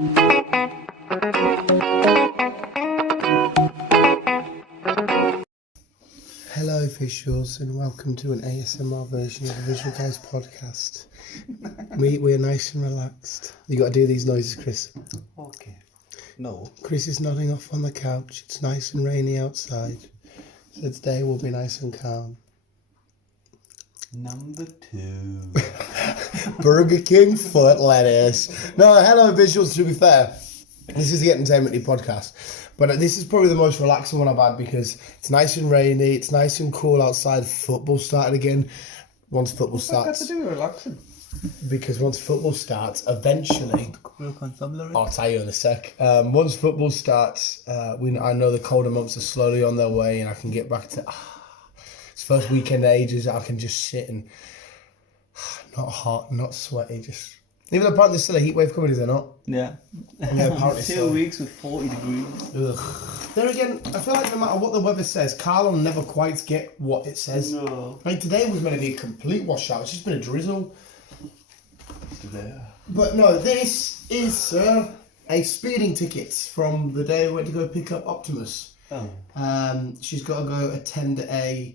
Hello visuals and welcome to an ASMR version of the Visual Guyz podcast. We're nice and relaxed. You got to do these noises, Chris. Okay. No. Chris is nodding off on the couch. It's nice and rainy outside. So today will be nice and calm. Number 2. Burger King foot lettuce. No, hello visuals, to be fair. This is the Entertainment podcast. But this is probably the most relaxing one I've had because it's nice and rainy, it's nice and cool outside, football started again. Once football starts... What's that to do with relaxing? Because once football starts, eventually... I'll tell you in a sec. Once football starts, I know the colder months are slowly on their way and I can get back to... it's first weekend ages, I can just sit and... not hot, not sweaty, just... Even though apparently there's still a heat wave coming, is there not? Yeah. Yeah, apparently 2 so. weeks with 40 degrees. Ugh. There again, I feel like no matter what the weather says, Carl will never quite get what it says. No. Like today was meant to be a complete washout. It's just been a drizzle. Yeah. But no, this is a speeding ticket from the day I went to go pick up Optimus. Oh. She's got to go attend a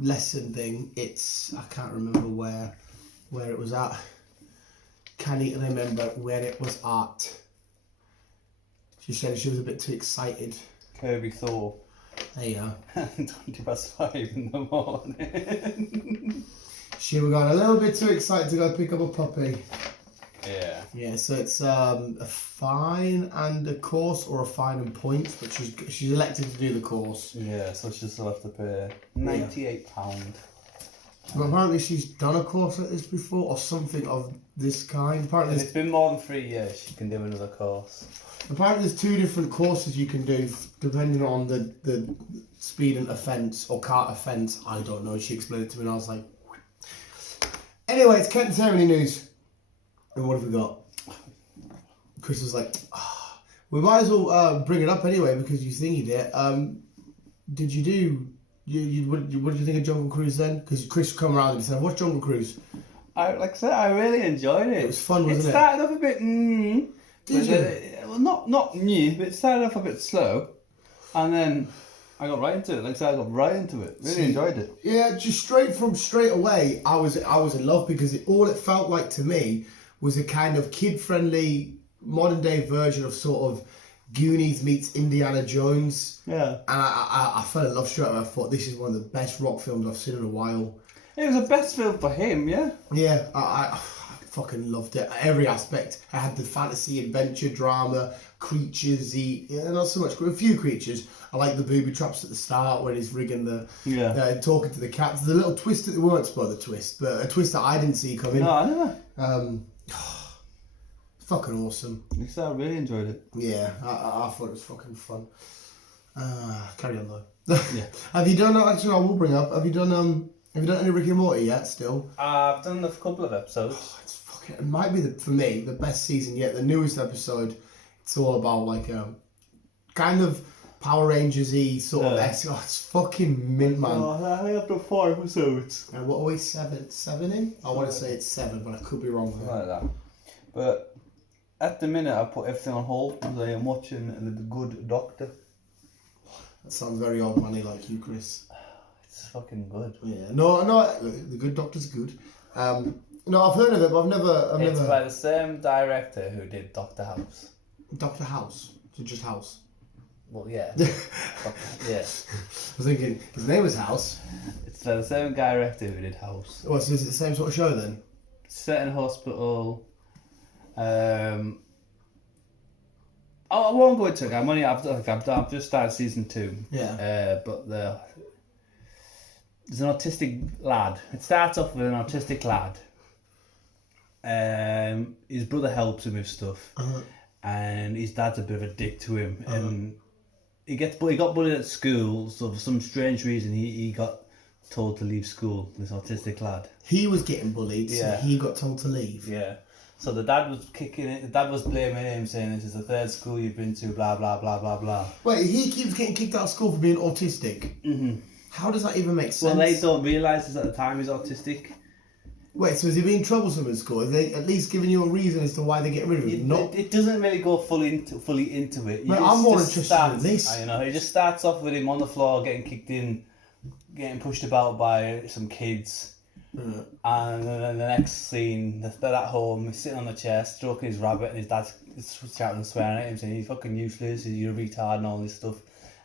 lesson thing. I can't remember where it was at. Can't even remember where it was at. She said she was a bit too excited. Kirby Thor. There you go. 5:20 in the morning. She got a little bit too excited to go pick up a puppy. Yeah. Yeah, so it's a fine and a course, or a fine and points, but she's elected to do the course. Yeah, so she'll still have to pay £98. But apparently she's done a course like this before, or something of this kind. Apparently If it's been more than 3 years, she can do another course. Apparently there's 2 different courses you can do depending on the speed and offence, or car offence. I don't know. She explained it to me and I was like... Anyway, it's Kent Ceremony news. And what have we got? Chris was like, we might as well bring it up anyway because you thingied it. Did you do... What did you think of Jungle Cruise then? Because Chris come around and said, "What's Jungle Cruise?" Like I said, I really enjoyed it. It was fun, wasn't it? It started off a bit Did you? Well, not new, but it started off a bit slow, and then I got right into it. Like I said, I got right into it. Really enjoyed it. Yeah, just straight away, I was in love because all it felt like to me was a kind of kid-friendly, modern-day version of sort of Goonies meets Indiana Jones. Yeah. And I fell in love straight away. I thought this is one of the best rock films I've seen in a while. It was the best film for him, yeah? Yeah, I fucking loved it. Every aspect. I had the fantasy, adventure, drama, creatures, not so much, a few creatures. I like the booby traps at the start when he's rigging talking to the cats. The little twist that they weren't spoil the twist, but a twist that I didn't see coming. No, I never. Fucking awesome. I really enjoyed it. Yeah, I thought it was fucking fun. Carry on though. Yeah. Have you done? Actually, I will bring up. Have you done any Rick and Morty yet? Still. I've done a couple of episodes. It's fucking. It might be for me the best season yet. The newest episode. It's all about like kind of Power Rangers-y sort of. It's fucking mint, man. I think I've done 4 episodes. And what are we 7 in? I want to say it's 7, but I could be wrong. Like that. But at the minute, I put everything on hold because I am watching The Good Doctor. That sounds very old money, like you, Chris. It's fucking good. Yeah, no, The Good Doctor's good. No, I've heard of it, but I've never. It's by the same director who did Doctor House. Doctor House, so just House. Well, yeah. Yeah. I was thinking his name was House. It's by the same director who did House. Well, so is it the same sort of show then? Set in hospital. I won't go into it. I've just started season 2. Yeah. But there's an autistic lad. It starts off with an autistic lad. His brother helps him with stuff, and his dad's a bit of a dick to him. And he got bullied at school. So for some strange reason, he got told to leave school. This autistic lad. He was getting bullied, so he got told to leave. Yeah. So the dad was kicking it. The dad was blaming him, saying this is the 3rd school you've been to. Blah blah blah blah blah. Wait, he keeps getting kicked out of school for being autistic. Mm-hmm. How does that even make sense? Well, they don't realise this at the time he's autistic. Wait, so is he being troublesome in school? Are they at least giving you a reason as to why they get rid of him? It doesn't really go fully into it. But I'm more interested in this. You know, it just starts off with him on the floor getting kicked in, getting pushed about by some kids. And then the next scene, they're at home, he's sitting on the chair, stroking his rabbit, and his dad's shouting and swearing at him, saying he's fucking useless, you're a retard and all this stuff.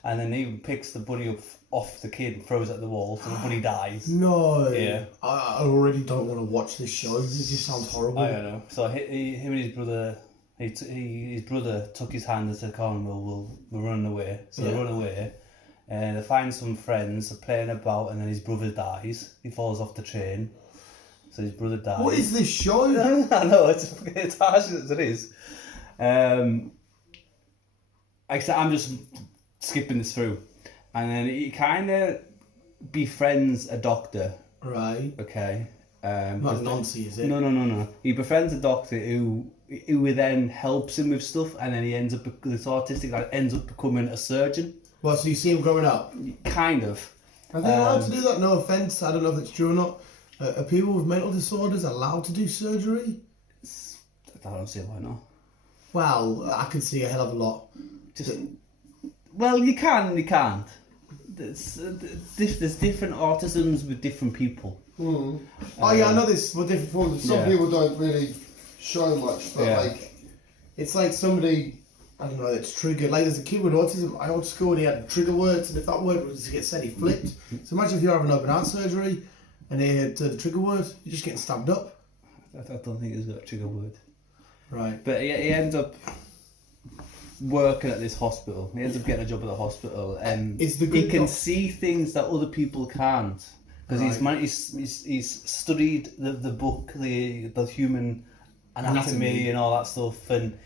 And then he picks the bunny up off the kid and throws it at the wall, so the bunny dies. No. Yeah. I already don't want to watch this show. It just sounds horrible. I don't know. So him and his brother, his brother took his hand and said, "Come on, we'll run away." So they run away. And they find some friends, they're playing about, and then his brother dies. He falls off the train. So his brother dies. What is this show? I know, it's harsh as it is. I'm just skipping this through. And then he kind of befriends a doctor. Right. Okay. Not Nancy, is it? No. He befriends a doctor who then helps him with stuff, and then he ends up, this autistic guy ends up becoming a surgeon. Well, so you see him growing up? Kind of. Are they allowed to do that? No offence, I don't know if it's true or not. Are people with mental disorders allowed to do surgery? I don't see why not. Well, I can see a hell of a lot. Well, you can, you can't. There's different autisms with different people. Oh yeah, I know this for different forms. Some people don't really show much, but like, it's like somebody, I don't know, that's triggered. Like there's a kid with autism, I went to school and he had trigger words, and if that word was to get said, he flipped. So imagine if you're having open heart surgery and they had the trigger word, you're just getting stabbed up. I don't think he's got a trigger word. Right. But he ends up working at this hospital. He ends up getting a job at the hospital, and he can see things that other people can't. Because he's studied the book, the human anatomy and all that stuff, and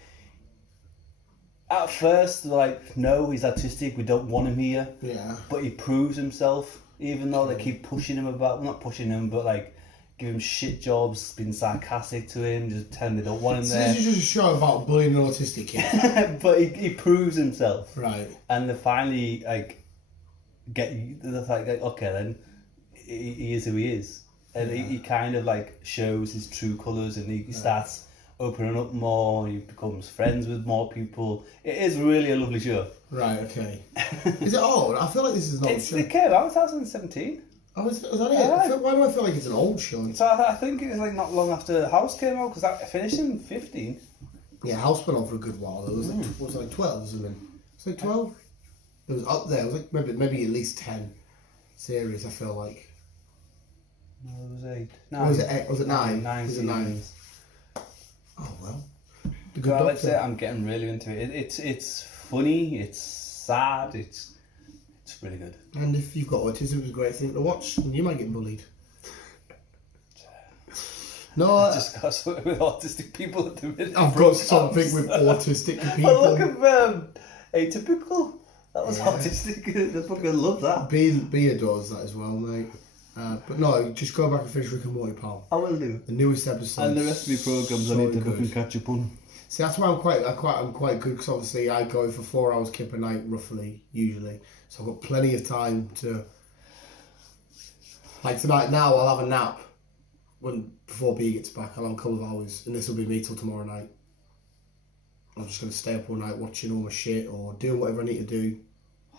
at first they're like, no, he's autistic, we don't want him here. Yeah. But he proves himself, even though they keep pushing him about, well, not pushing him, but like give him shit jobs, being sarcastic to him, just telling him they don't want him there. This is just a show about bullying an autistic kid. But he proves himself. Right. And they finally like they're like okay then, he is who he is. And he kind of like shows his true colours, and he starts opening up more, he becomes friends with more people. It is really a lovely show. Right, okay. Is it old? I feel like this is an old show. It came out in 2017. Oh, was that it? Why do I feel like it's an old show? So I think it was like not long after House came out, because that finished in 15. Yeah, House went on for a good while. It was like 12 or something. It's like 12? It was up there. It was like maybe at least 10 series, I feel like. No, it was 8. No. Was it 8? Was it 9? 9 was it 9? Oh, well. The good Well, doctor. I'm getting really into it. It's funny, it's sad, it's really good. And if you've got autism, it's a great thing to watch, and you might get bullied. No, I just got something with autistic people at the minute. I've got something with autistic people. Oh, look at Atypical. That was autistic. I fucking love that. B adores that as well, mate. But no, just go back and finish Rick and Morty, pal. I will do. The newest episode. And the rest of my programmes I need to fucking catch up on. See, that's why I'm quite good, because obviously I go for 4 hours kip a night, roughly, usually. So I've got plenty of time to... Like tonight now, I'll have a nap before B gets back. I'll have a couple of hours, and this will be me till tomorrow night. I'm just going to stay up all night watching all my shit or doing whatever I need to do.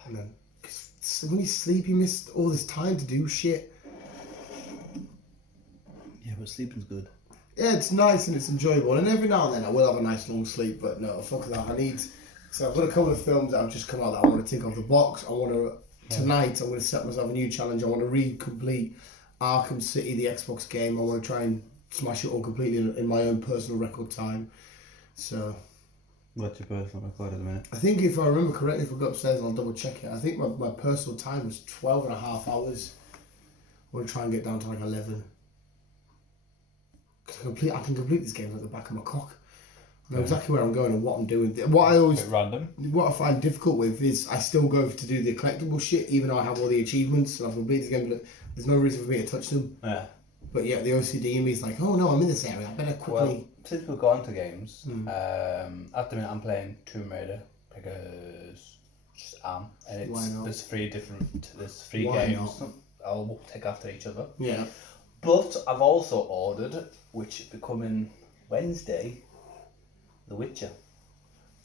And then, because when you sleep, you miss all this time to do shit. Yeah, but sleeping's good. Yeah, it's nice and it's enjoyable. And every now and then I will have a nice long sleep, but no, fuck that. So I've got a couple of films that have just come out that I want to tick off the box. Tonight I'm going to set myself a new challenge. I want to re-complete Arkham City, the Xbox game. I want to try and smash it all completely in my own personal record time. So... What's your personal record at the minute? I think if I remember correctly, if I go upstairs and I'll double check it, I think my personal time was 12 and a half hours. I want to try and get down to like 11. Because I can complete this game like the back of my cock. I know exactly where I'm going and what I'm doing. A bit random. What I find difficult with is I still go to do the collectible shit, even though I have all the achievements and I've completed the game, but there's no reason for me to touch them. Yeah. But yeah, the OCD in me is like, oh no, I'm in this area, I better quickly... Well, since we've gone to games, at the minute I'm playing Tomb Raider, because just am. And there's three games. I'll take after each other. Yeah. But I've also ordered, which will be coming Wednesday, The Witcher.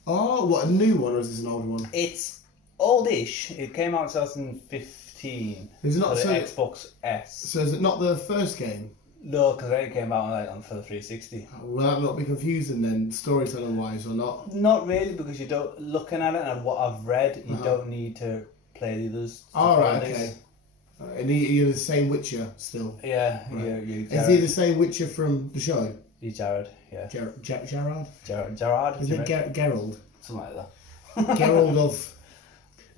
Oh, what, a new one or is this an old one? It's oldish. It came out in 2015. Is it not for so? the Xbox S. So is it not the first game? No, because it came out on for the 360. Will that not be confusing then, storytelling wise or not? Not really, because you don't. Looking at it and what I've read, you don't need to play the others. All right, okay. And you're the same Witcher still. Yeah, Right. you. Is he the same Witcher from the show? You Jared, yeah. Gerard? Gerard. Isn't it Gerald? Something like that. Gerald of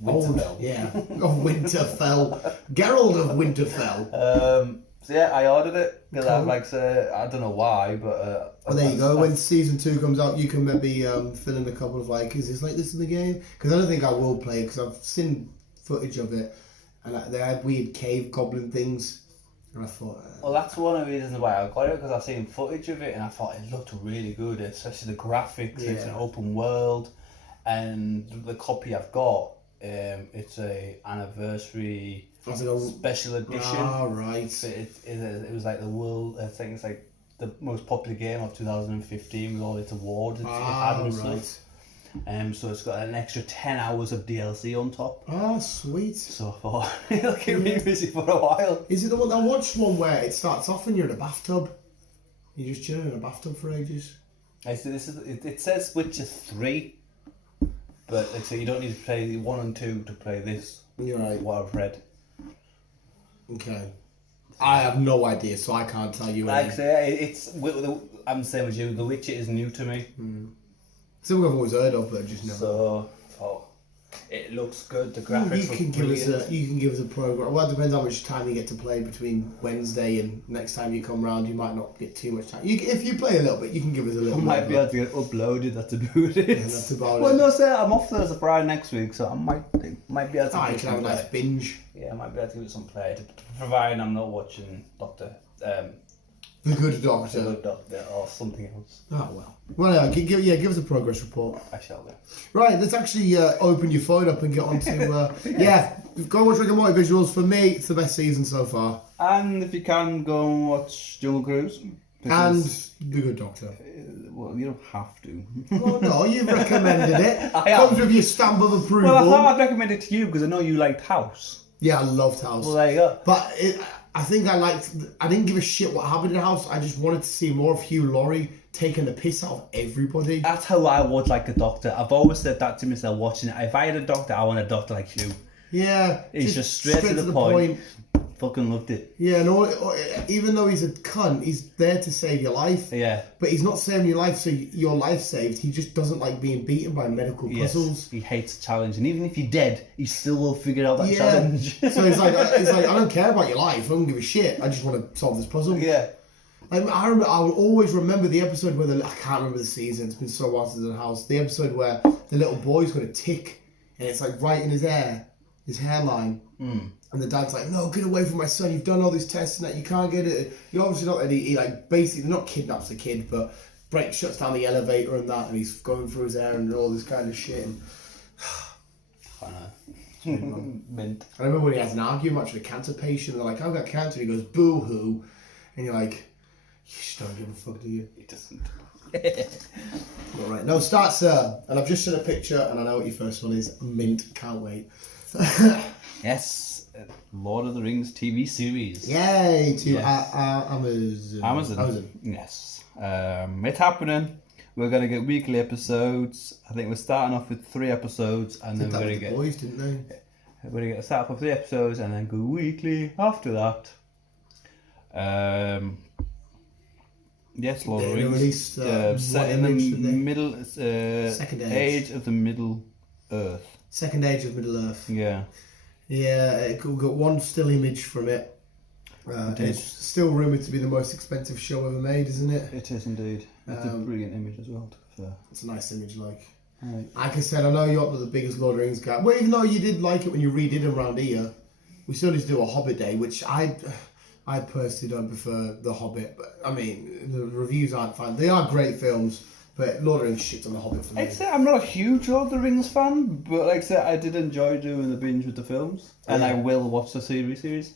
Winterfell. Yeah, of Winterfell. Gerald of Winterfell. So yeah, I ordered it because Cool. I don't know why, but. Well, there you go. When season 2 comes out, you can maybe fill in a couple of is this like this in the game? Because I don't think I will play it because I've seen footage of it, and they had weird cave goblin things, and I thought. Well, that's one of the reasons why I got it, because I've seen footage of it and I thought it looked really good, especially the graphics. It's an open world, and the copy I've got, it's a anniversary special edition. Ah, right. It was like the world. I think it's like the most popular game of 2015 with all its awards it had and stuff. So it's got an extra 10 hours of DLC on top. Oh, sweet. So I thought it'll keep me busy for a while. Is it the one I watched one where it starts off and you're in a bathtub? You're just chilling in a bathtub for ages. It says Witcher 3, but like, so you don't need to play 1 and 2 to play this. You're right. What I've read. Okay. I have no idea, so I can't tell you. Like I say, I'm the same as you. The Witcher is new to me. Something I've always heard of, but just never. So, it looks good. The graphics You can give us a program. Well, it depends how much time you get to play between Wednesday and next time you come round. You might not get too much time. If you play a little bit, you can give us a little. I might be able to get uploaded. That's about it. Yeah, that's about it. Well, no, sir. I'm off Thursday, Friday next week, so I might be able to. You can have a nice binge. Yeah, I might be able to give it some play, providing I'm not watching Doctor. The Good Doctor. The Good Doctor or something else. Oh well. Well, give us a progress report. I shall do. Right, let's actually open your phone up and get on to go watch Rick and Morty visuals. For me, it's the best season so far. And if you can, go and watch Jungle Cruise. And The Good Doctor. Well, you don't have to. Well, no, you've recommended it. I Comes have. with your stamp of approval. Well, I thought I'd recommend it to you because I know you liked House. Yeah, I loved House. Well, there you go. But I think I didn't give a shit what happened in House. I just wanted to see more of Hugh Laurie taking the piss out of everybody. That's how I would like a doctor. I've always said that to myself watching it. If I had a doctor, I want a doctor like Hugh. Yeah. He's just straight to the point. Fucking loved it. Yeah, and even though he's a cunt, he's there to save your life. Yeah. But he's not saving your life so your life's saved. He just doesn't like being beaten by medical puzzles. He hates a challenge, and even if you're dead, he still will figure out that challenge. So he's like, I don't care about your life. I don't give a shit. I just want to solve this puzzle. Yeah. I will always remember the episode where I can't remember the season. It's been so long since the House. The episode where the little boy's got a tick, and it's like right in his hairline. And the dad's like, no, get away from my son. You've done all these tests and that. You can't get it. You obviously not. And he like basically not kidnaps the kid, but shuts down the elevator and that, and he's going through his hair and all this kind of shit. And I know. Mint. I remember when he has an argument with a cancer patient. They're like, I've got cancer. He goes, boo hoo, and you're like, you just don't give a fuck, do you? He doesn't. All right, no, start, sir. And I've just seen a picture, and I know what your first one is. Mint, can't wait. Yes, Lord of the Rings TV series. Yay to Yes. Amazon. Yes, it's happening. We're gonna get weekly episodes. I think we're starting off with 3 episodes, and then we're gonna get boys, didn't they? we're gonna start off with 3 episodes, and then go weekly after that. Yes, Lord of the They Rings. released, Set what in the image did they? middle Second age of the Middle Earth. Second Age of Middle Earth. Yeah. Yeah, we've got one still image from it. It's still rumoured to be the most expensive show ever made, isn't it? It is indeed. It's a brilliant image as well, to be fair. It's a nice image, like. Right. Like I said, I know you're not the biggest Lord of the Rings guy. Well, even though you did like it when you redid them around here, we still need to do a Hobbit day, which I personally don't prefer The Hobbit. But I mean, the reviews aren't fine. They are great films, but Lord of the Rings shits on The Hobbit for me. I'd say I'm not a huge Lord of the Rings fan, but like I said, I did enjoy doing the binge with the films, and I will watch the series.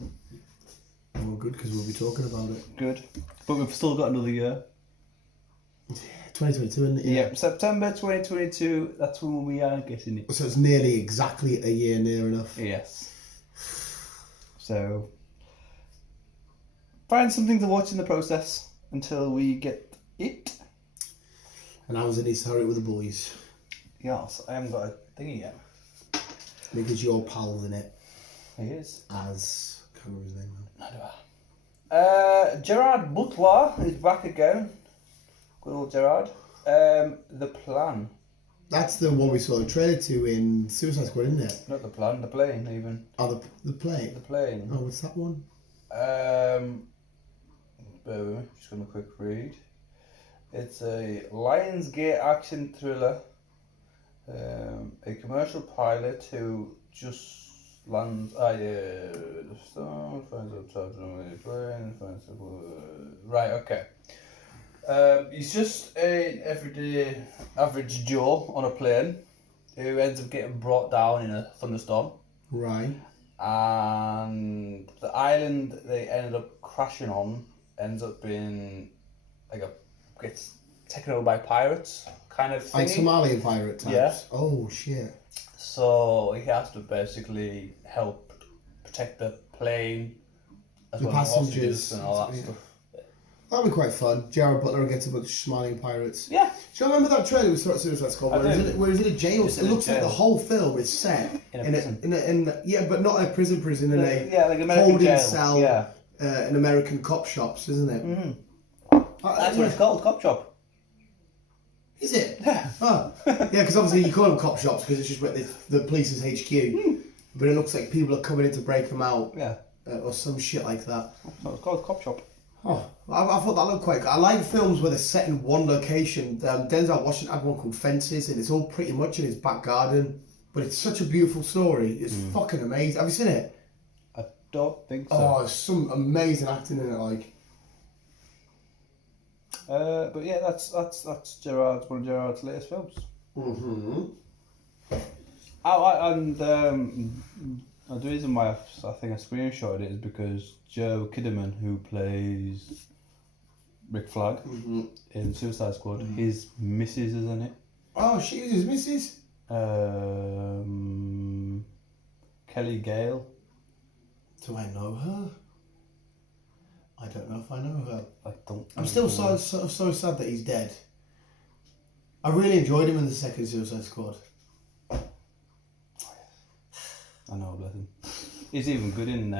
well, good, because we'll be talking about it. Good. But we've still got another year. 2022, isn't it? Yeah, September 2022, that's when we are getting it. So it's nearly exactly a year, near enough. Yes. So, find something to watch in the process until we get it. And I was in East Harriet with the boys. Yes, I haven't got a thingy yet. Because your pal's in it. He is. As... I can't remember his name now. Neither do I. Gerard Butler is back again. Good old Gerard. The Plan. That's the one we saw the trailer to in Suicide Squad, isn't it? Not The Plan, The Plane even. Oh, the plane? The Plane. Oh, what's that one? Bear with me, just gonna quick read. It's a Lionsgate action thriller. A commercial pilot who just lands. Right, okay. He's just an everyday average Joe on a plane who ends up getting brought down in a thunderstorm. Right. And the island they ended up crashing on ends up being gets taken over by pirates kind of thing. Like Somalian pirate types? Yeah. Oh, shit. So he has to basically help protect the plane as The well as passengers hostages and all that yeah. stuff. That'd be quite fun. Gerard Butler against a bunch of Somalian pirates. Yeah. Do you remember that trailer we saw at Suicide Squad? Where he's in a jail? It's It in a looks like jail. the whole film is set In a prison. yeah, but not a prison, in a Yeah, like American holding jail. cell Yeah. in American cop shops, isn't it? Mm-hmm. That's what it's called, Cop Shop. Is it? Yeah. Oh. Yeah, because obviously you call them cop shops because it's just where the police's HQ. But it looks like people are coming in to break them out. Yeah. Or some shit like that. So it's called Cop Shop. Oh, I thought that looked quite good. I like films where they're set in one location. Denzel Washington had one called Fences, and it's all pretty much in his back garden. But it's such a beautiful story. It's fucking amazing. Have you seen it? I don't think so. Oh, there's some amazing acting in it, like. But yeah, that's Gerard's one of Gerard's latest films. Mm-hmm. The reason why I think I screenshotted it is because Joe Kidderman, who plays Rick Flag in Suicide Squad, his missus is in it. Oh, she's his missus? Kelly Gale. Do I know her? I don't know if I know her. I don't. I'm still so sad that he's dead. I really enjoyed him in the second Suicide Squad. I know, bless him. He's even good in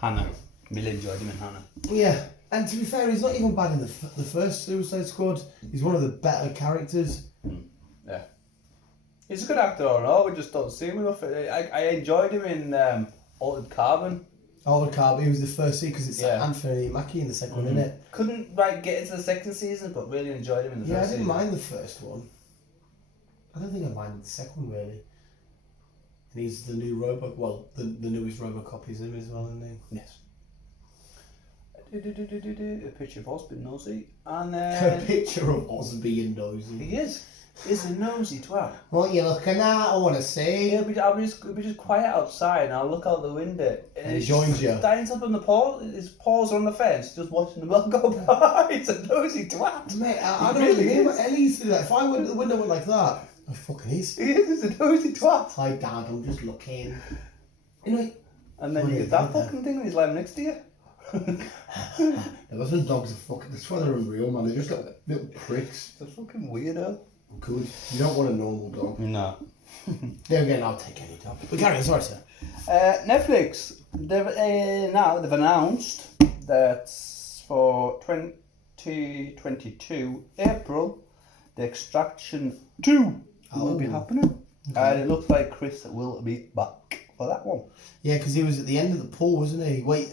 Hannah. Really enjoyed him in Hannah. Yeah, and to be fair, he's not even bad in the first Suicide Squad. He's one of the better characters. Yeah. He's a good actor, or no, we just don't see him enough. I enjoyed him in Altered Carbon. Altered Carbon, he was the first season because it's Yeah. Anthony Mackie in the second one, isn't it? Couldn't get into the second season, but really enjoyed him in the Yeah, I first didn't season. mind the first one. I don't think I minded the second one, really. And he's the new the newest Robocop is him as well, isn't he? Yes. A picture of Osby Nosy, and A picture of Osby and Nosy. he is. He's a nosy twat. What are you looking at? I want to see. Yeah, I'll be just quiet outside, and I'll look out the window. And he joins you. Standing up on the paw, his paws on the fence, just watching the milk go by. It's a nosy twat. Mate, I don't really really hear is. what Ellie used to do that. If I went to the window went like that, I fucking is. He is a nosy twat. Hi, Dad, I'm just looking. You know, And then Oh, you yeah, get that right fucking thing, and he's lying next to you. those dogs are fucking. That's why they're unreal, man. They're just little pricks. It's a fucking weirdo. Good. You don't want a normal dog. No. There again, I'll take any dog. But carry on, sorry, sir. Netflix, they've announced that for 2022 April, the Extraction 2 will be happening, and it looks like Chris will be back for that one. Yeah, because he was at the end of the pool, wasn't he? Wait,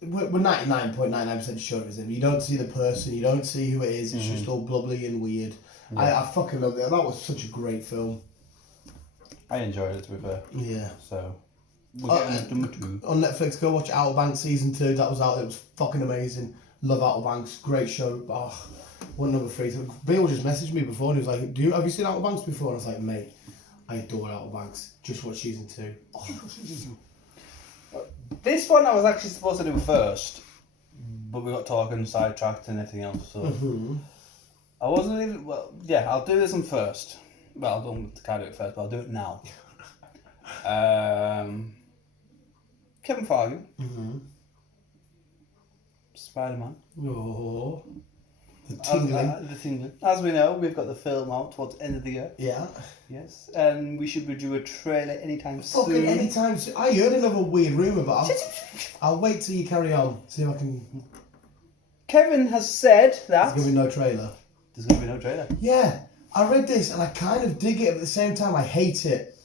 we're 99.99% sure it was him. You don't see the person, you don't see who it is. It's just all bubbly and weird. Yeah. I fucking love that. That was such a great film. I enjoyed it, to be fair. Yeah. So we're getting number 2 on Netflix. Go watch Outer Banks season 2. That was out. It was fucking amazing. Love Outer Banks. Great show. Oh, one number 3. So Bill just messaged me before and he was like, have you seen Outer Banks before? And I was like, mate, I adore Outer Banks. Just watch season 2. Oh, This one I was actually supposed to do first, but we got talking, sidetracked, and everything else. So I wasn't even. Well, yeah, I'll do this one first. Well, I can't do it first, but I'll do it now. Kevin Feige. Spider-Man. Oh, the tingling. The tingling. As we know, we've got the film out towards the end of the year. Yeah. Yes, and we should be due a trailer anytime soon. Okay, anytime soon. I heard another weird rumour, but I'll wait till you carry on. See if I can. Kevin has said that There's going to be no trailer. There's going to be no trailer. Yeah, I read this and I kind of dig it, but at the same time I hate it.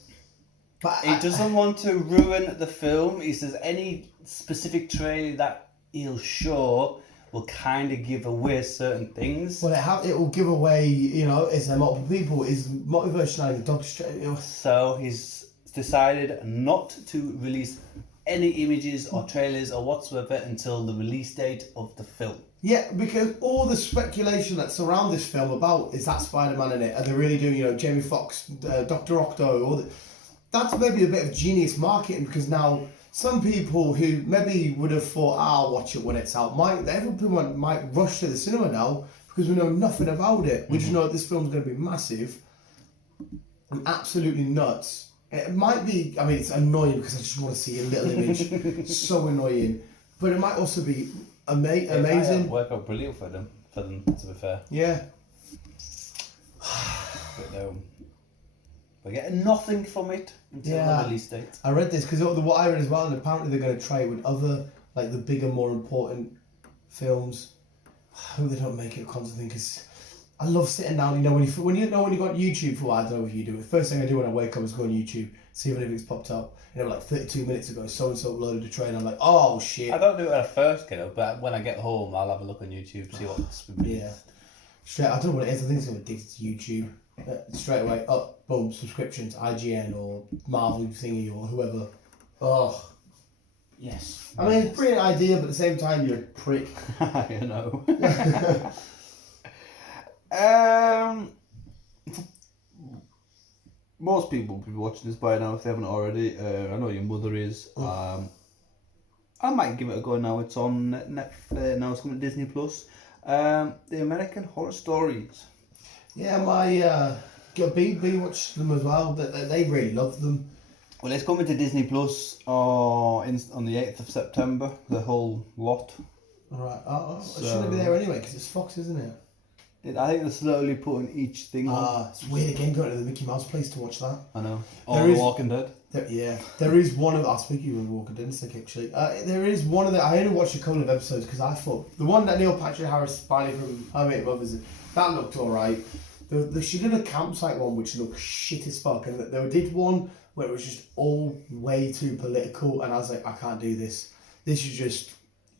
But He doesn't want to ruin the film. He says any specific trailer that he'll show will kind of give away certain things. Well, it will give away, it's there multiple people. Is motivational the dog straight. So he's decided not to release any images or trailers or whatsoever until the release date of the film. Yeah, because all the speculation that surrounds this film about is that Spider-Man in it. Are they really doing, Jamie Foxx, Dr. Octo, that's maybe a bit of genius marketing, because now some people who maybe would have thought, I'll watch it when it's out, everyone might rush to the cinema now because we know nothing about it. We just know that this film's going to be massive and absolutely nuts. It might be, it's annoying because I just want to see a little image. It's so annoying. But it might also be amazing. It might work out brilliant for them, to be fair. Yeah. But we're getting nothing from it until the release date. I read this because what I read as well, and apparently they're going to try with other, like the bigger, more important films. I hope they don't make it a constant thing, because I love sitting down. When you got YouTube for, I don't know if you do it. First thing I do when I wake up is go on YouTube, see if anything's popped up. Like 32 minutes ago, so and so uploaded a trailer. I'm like, oh shit. I don't do it when I first get up, but when I get home, I'll have a look on YouTube, see what's been released. Yeah. Straight. I don't know what it is. I think it's going to be addicted to YouTube. Straight away, boom, subscriptions, IGN or Marvel thingy or whoever. Oh, yes. Brilliant idea, but at the same time, you're a prick. I know. Most people will be watching this by now if they haven't already. I know your mother is. I might give it a go now. It's on Netflix. Now it's coming to Disney Plus. The American Horror Stories. Yeah, my B watched them as well. They really loved them. Well, it's coming to Disney Plus on the 8th of September, the whole lot. Alright, it shouldn't be there anyway, because it's Fox, isn't it? I think they're slowly putting each thing on. It's weird again going to the Mickey Mouse place to watch that. I know. Or The Walking Dead. There is one of... I'll speak you of Walking Dead in a sec, actually. There is one of the... I only watched a couple of episodes because I thought... The one that Neil Patrick Harris Spiley from How I Met Your Mother, that looked alright. She did a campsite one which looked shit as fuck, and they did one where it was just all way too political, and I was like, I can't do this. This is just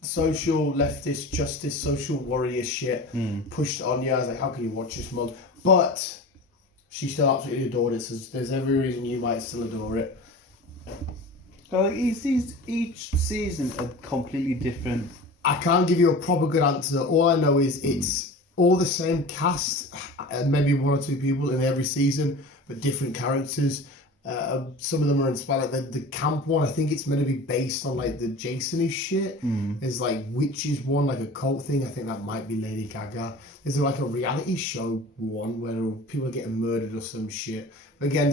social, leftist, justice, social warrior shit pushed on you. I was like, how can you watch this, mug? But she still absolutely adored it, so there's every reason you might still adore it. Like each season a completely different. I can't give you a proper good answer. All I know is it's all the same cast, and maybe one or two people in every season, but different characters. Some of them are inspired. Like the camp one, I think it's meant to be based on like the Jason-y shit. There's like witches one, like a cult thing. I think that might be Lady Gaga. There's like a reality show one where people are getting murdered or some shit. Again, I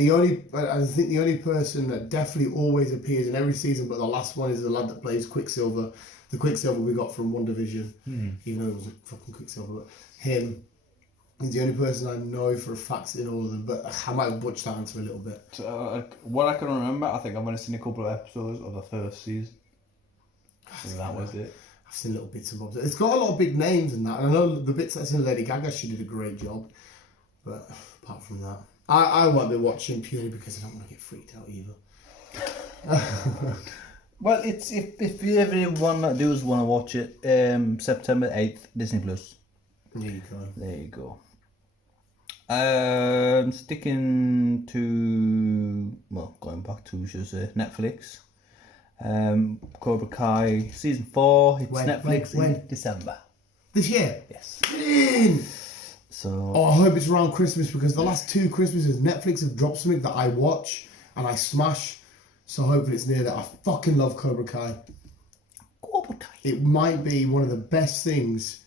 think the only person that definitely always appears in every season, but the last one is the lad that plays Quicksilver. The Quicksilver we got from WandaVision, even though it was a fucking Quicksilver. But him, he's the only person I know for a fact in all of them, but I might have butchered that answer a little bit. What I can remember, I think I've only seen a couple of episodes of the first season. And that was it. I've seen little bits and bobs. It's got a lot of big names in that, and I know the bits that's in Lady Gaga, she did a great job. But apart from that, I won't be watching purely because I don't want to get freaked out either. Well, it's if you everyone that does want to watch it, September 8th, Disney Plus. There you go. There you go. Sticking to, going back to, should I say, Netflix. Cobra Kai season 4 hits Netflix in December. This year? Yes. So. I hope it's around Christmas, because the last 2 Christmases Netflix have dropped something that I watch and I smash. So hopefully it's near that. I fucking love Cobra Kai. Cobra Kai. It might be one of the best things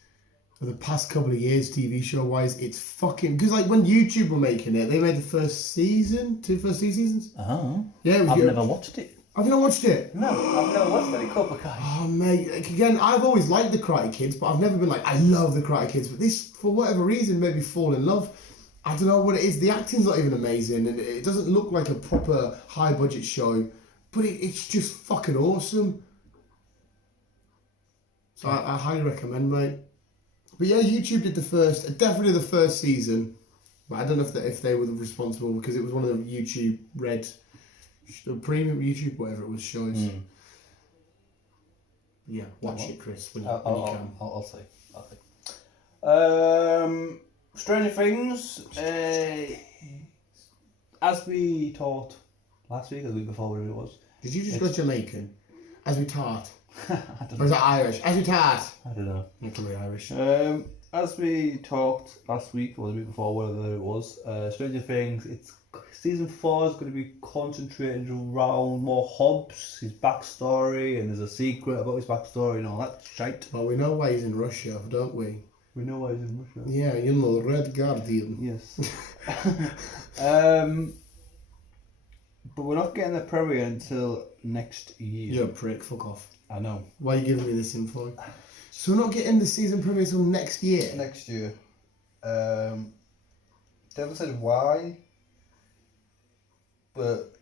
for the past couple of years, TV show wise. It's fucking because like when YouTube were making it, they made the first season, two seasons. Oh. Yeah, I've never watched it. Have you not watched it? No, I've never watched any Cobra Kai. Oh mate, like, again, I've always liked the Karate Kids, but I've never been like, I love the Karate Kids. But this, for whatever reason, made me fall in love. I don't know what it is. The acting's not even amazing, and it doesn't look like a proper high budget show, but it's just fucking awesome. So I highly recommend, mate. But yeah, YouTube did definitely the first season. But I don't know if they were responsible because it was one of the YouTube Red. The premium YouTube, whatever it was, shows. Yeah, watch it, Chris, when you can. I'll say. Stranger Things, as we taught last week or the week before, whatever it was. Did you just go Jamaican? As we taught? I don't Or is that Irish? As we taught? I don't know. It can be Irish. As we talked last week or the week before, whatever it was, Stranger Things, season 4 is going to be concentrated around more Hobbs, his backstory, and there's a secret about his backstory and all that shite. Well, we know why he's in Russia, don't we? We know why he's in Russia. Yeah, you know, Red Guardian. Yes. But we're not getting the premiere until next year. You're a prick, fuck off. I know. Why are you giving me this info? So we're not getting the season premiere until next year? Next year. They haven't said why, but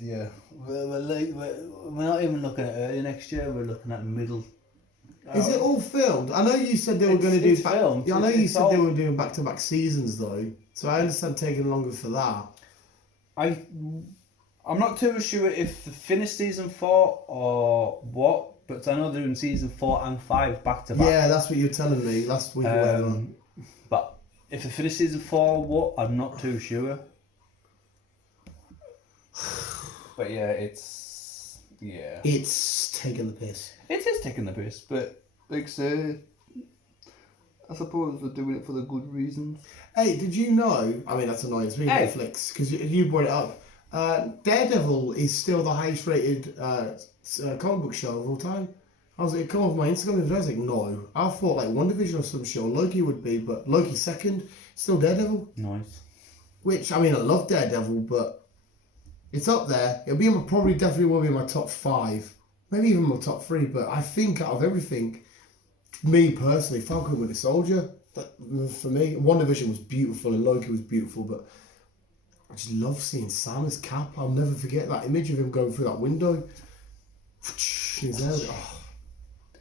yeah. We're not even looking at early next year, we're looking at middle. Is it all filmed? I know you said they were going to do... filmed. Yeah, I know you said they were doing back-to-back seasons, though. So I understand taking longer for that. I'm not too sure if they finished season 4 or what, but I know they're in season 4 and 5 back to back. Yeah, that's what you were telling me last week. But if they finish season 4 or what, I'm not too sure. But yeah, it's taking the piss. It is taking the piss, but like I say, I suppose they're doing it for the good reasons. Hey, did you know? I mean, that's annoying. Speaking of Netflix, because you brought it up. Daredevil is still the highest rated comic book show of all time. I was like, it come off my Instagram and I was like, no. I thought like One Division or some show Loki would be, but Loki's second, still Daredevil. Nice. Which, I mean, I love Daredevil, but it's up there. It'll be definitely will be in my top 5. Maybe even my top 3, but I think out of everything, me personally, Falcon Winter Soldier, for me, One Division was beautiful and Loki was beautiful, but I just love seeing Sam as Cap. I'll never forget that image of him going through that window. He's there. Oh.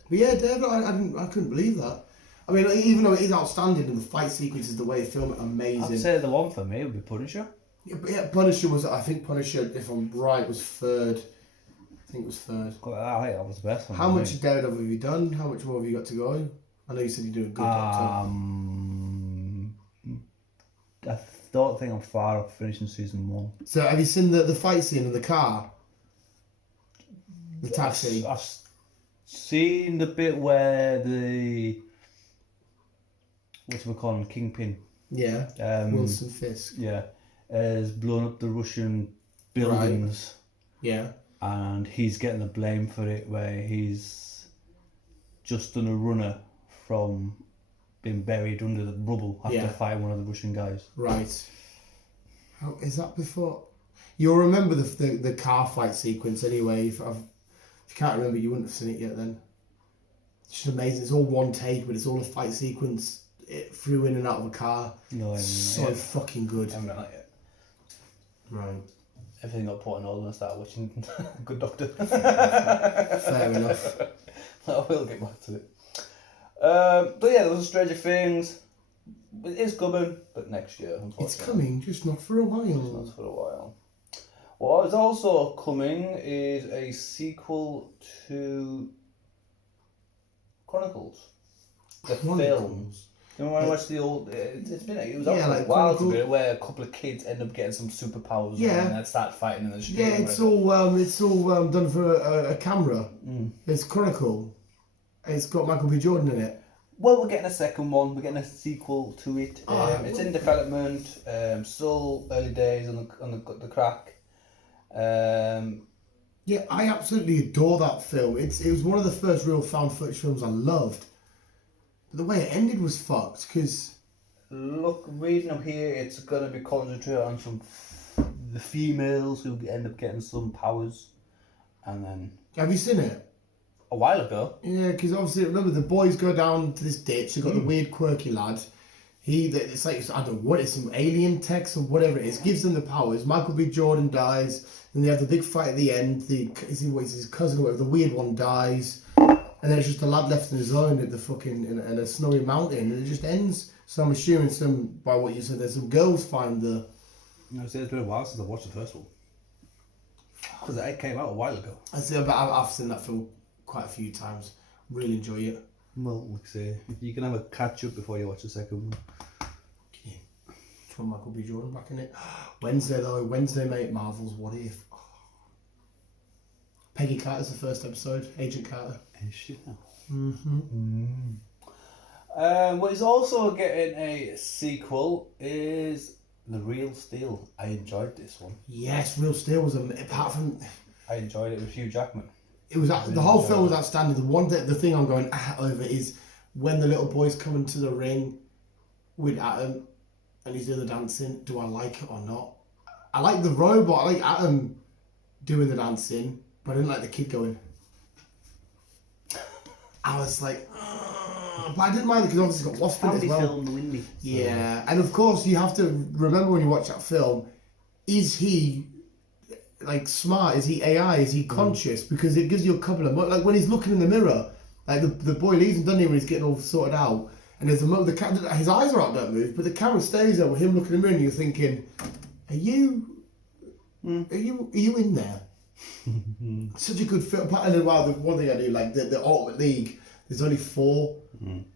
But yeah, Daredevil, I couldn't believe that. I mean, even though it is outstanding and the fight sequences, the way they film it, amazing. I'd say the one for me would be Punisher. Yeah, but yeah, Punisher was, I think Punisher, if I'm right, was third. I think it was third. I think that was the best one. How much Daredevil have you done? How much more have you got to go? I know you said you're doing a good job. I don't think I'm far off finishing season 1. So have you seen the fight scene in the car? The taxi? I've seen the bit where the... What do we call him? Kingpin. Yeah. Wilson Fisk. Yeah. Has blown up the Russian buildings. Right. Yeah. And he's getting the blame for it, where he's just done a runner from being buried under the rubble after fighting one of the Russian guys. Right. How is that before? You'll remember the car fight sequence anyway. If you can't remember, you wouldn't have seen it yet then. It's just amazing. It's all one take, but it's all a fight sequence. It flew in and out of a car. No, I so fucking good. I haven't done that yet. Right. Everything got put on hold and I started watching Good Doctor. Fair enough. I will get back to it. But yeah, there was Stranger Things. It is coming, but next year, unfortunately. It's coming, just not for a while. Not for a while. What is also coming is a sequel to Chronicles. The film. You know when I watched the old... It was out for a while to be where a couple of kids end up getting some superpowers and then start fighting in the street. Yeah, it's all done for a camera. It's Chronicle. It's got Michael B. Jordan in it. Well, we're getting a second one. We're getting a sequel to it. It's in development. Still early days on the crack. Yeah, I absolutely adore that film. It was one of the first real found footage films I loved. But the way it ended was fucked, because... Look, reading up here, it's going to be concentrated on the females who end up getting some powers. And then... Have you seen it? A while ago. Yeah, because obviously, remember, the boys go down to this ditch. They've got the weird, quirky lad. It's like, I don't know what, it's some alien text or whatever it is. Gives them the powers. Michael B. Jordan dies. Then they have the big fight at the end. Is his cousin or whatever? The weird one dies. And then it's just a lad left on his own at the fucking in a snowy mountain, and it just ends. So I'm assuming by what you said, there's some girls find the. It's been a while since I watched the first one. Because it came out a while ago. I've seen that film quite a few times. Really enjoy it. Well, like I say, you can have a catch up before you watch the second one. Which one, Michael B. Jordan back in it? Wednesday, mate. Marvel's What If. Oh. Peggy Carter's the first episode. Agent Carter. Is she now? Mm-hmm. What is also getting a sequel is The Real Steel. I enjoyed this one. Yes, Real Steel was apart from. I enjoyed it with Hugh Jackman. It was the whole film was outstanding. The thing I'm going over is when the little boys come into the ring with Adam and he's doing the dancing. Do I like it or not? I like the robot. I like Adam doing the dancing, but I didn't like the kid going. I was like, but I didn't mind it because obviously it's got Wasp in it as well. Film, windy. Yeah, and of course you have to remember when you watch that film, is he like smart? Is he AI? Is he conscious? Because it gives you a couple of like when he's looking in the mirror, like the boy leaves him, doesn't he, when he's getting all sorted out, and there's his eyes are out, don't move, but the camera stays there with him looking in the mirror, and you're thinking, are you in there? Such a good film. And then, wow, the one thing I do like the Ultimate League. There's only 4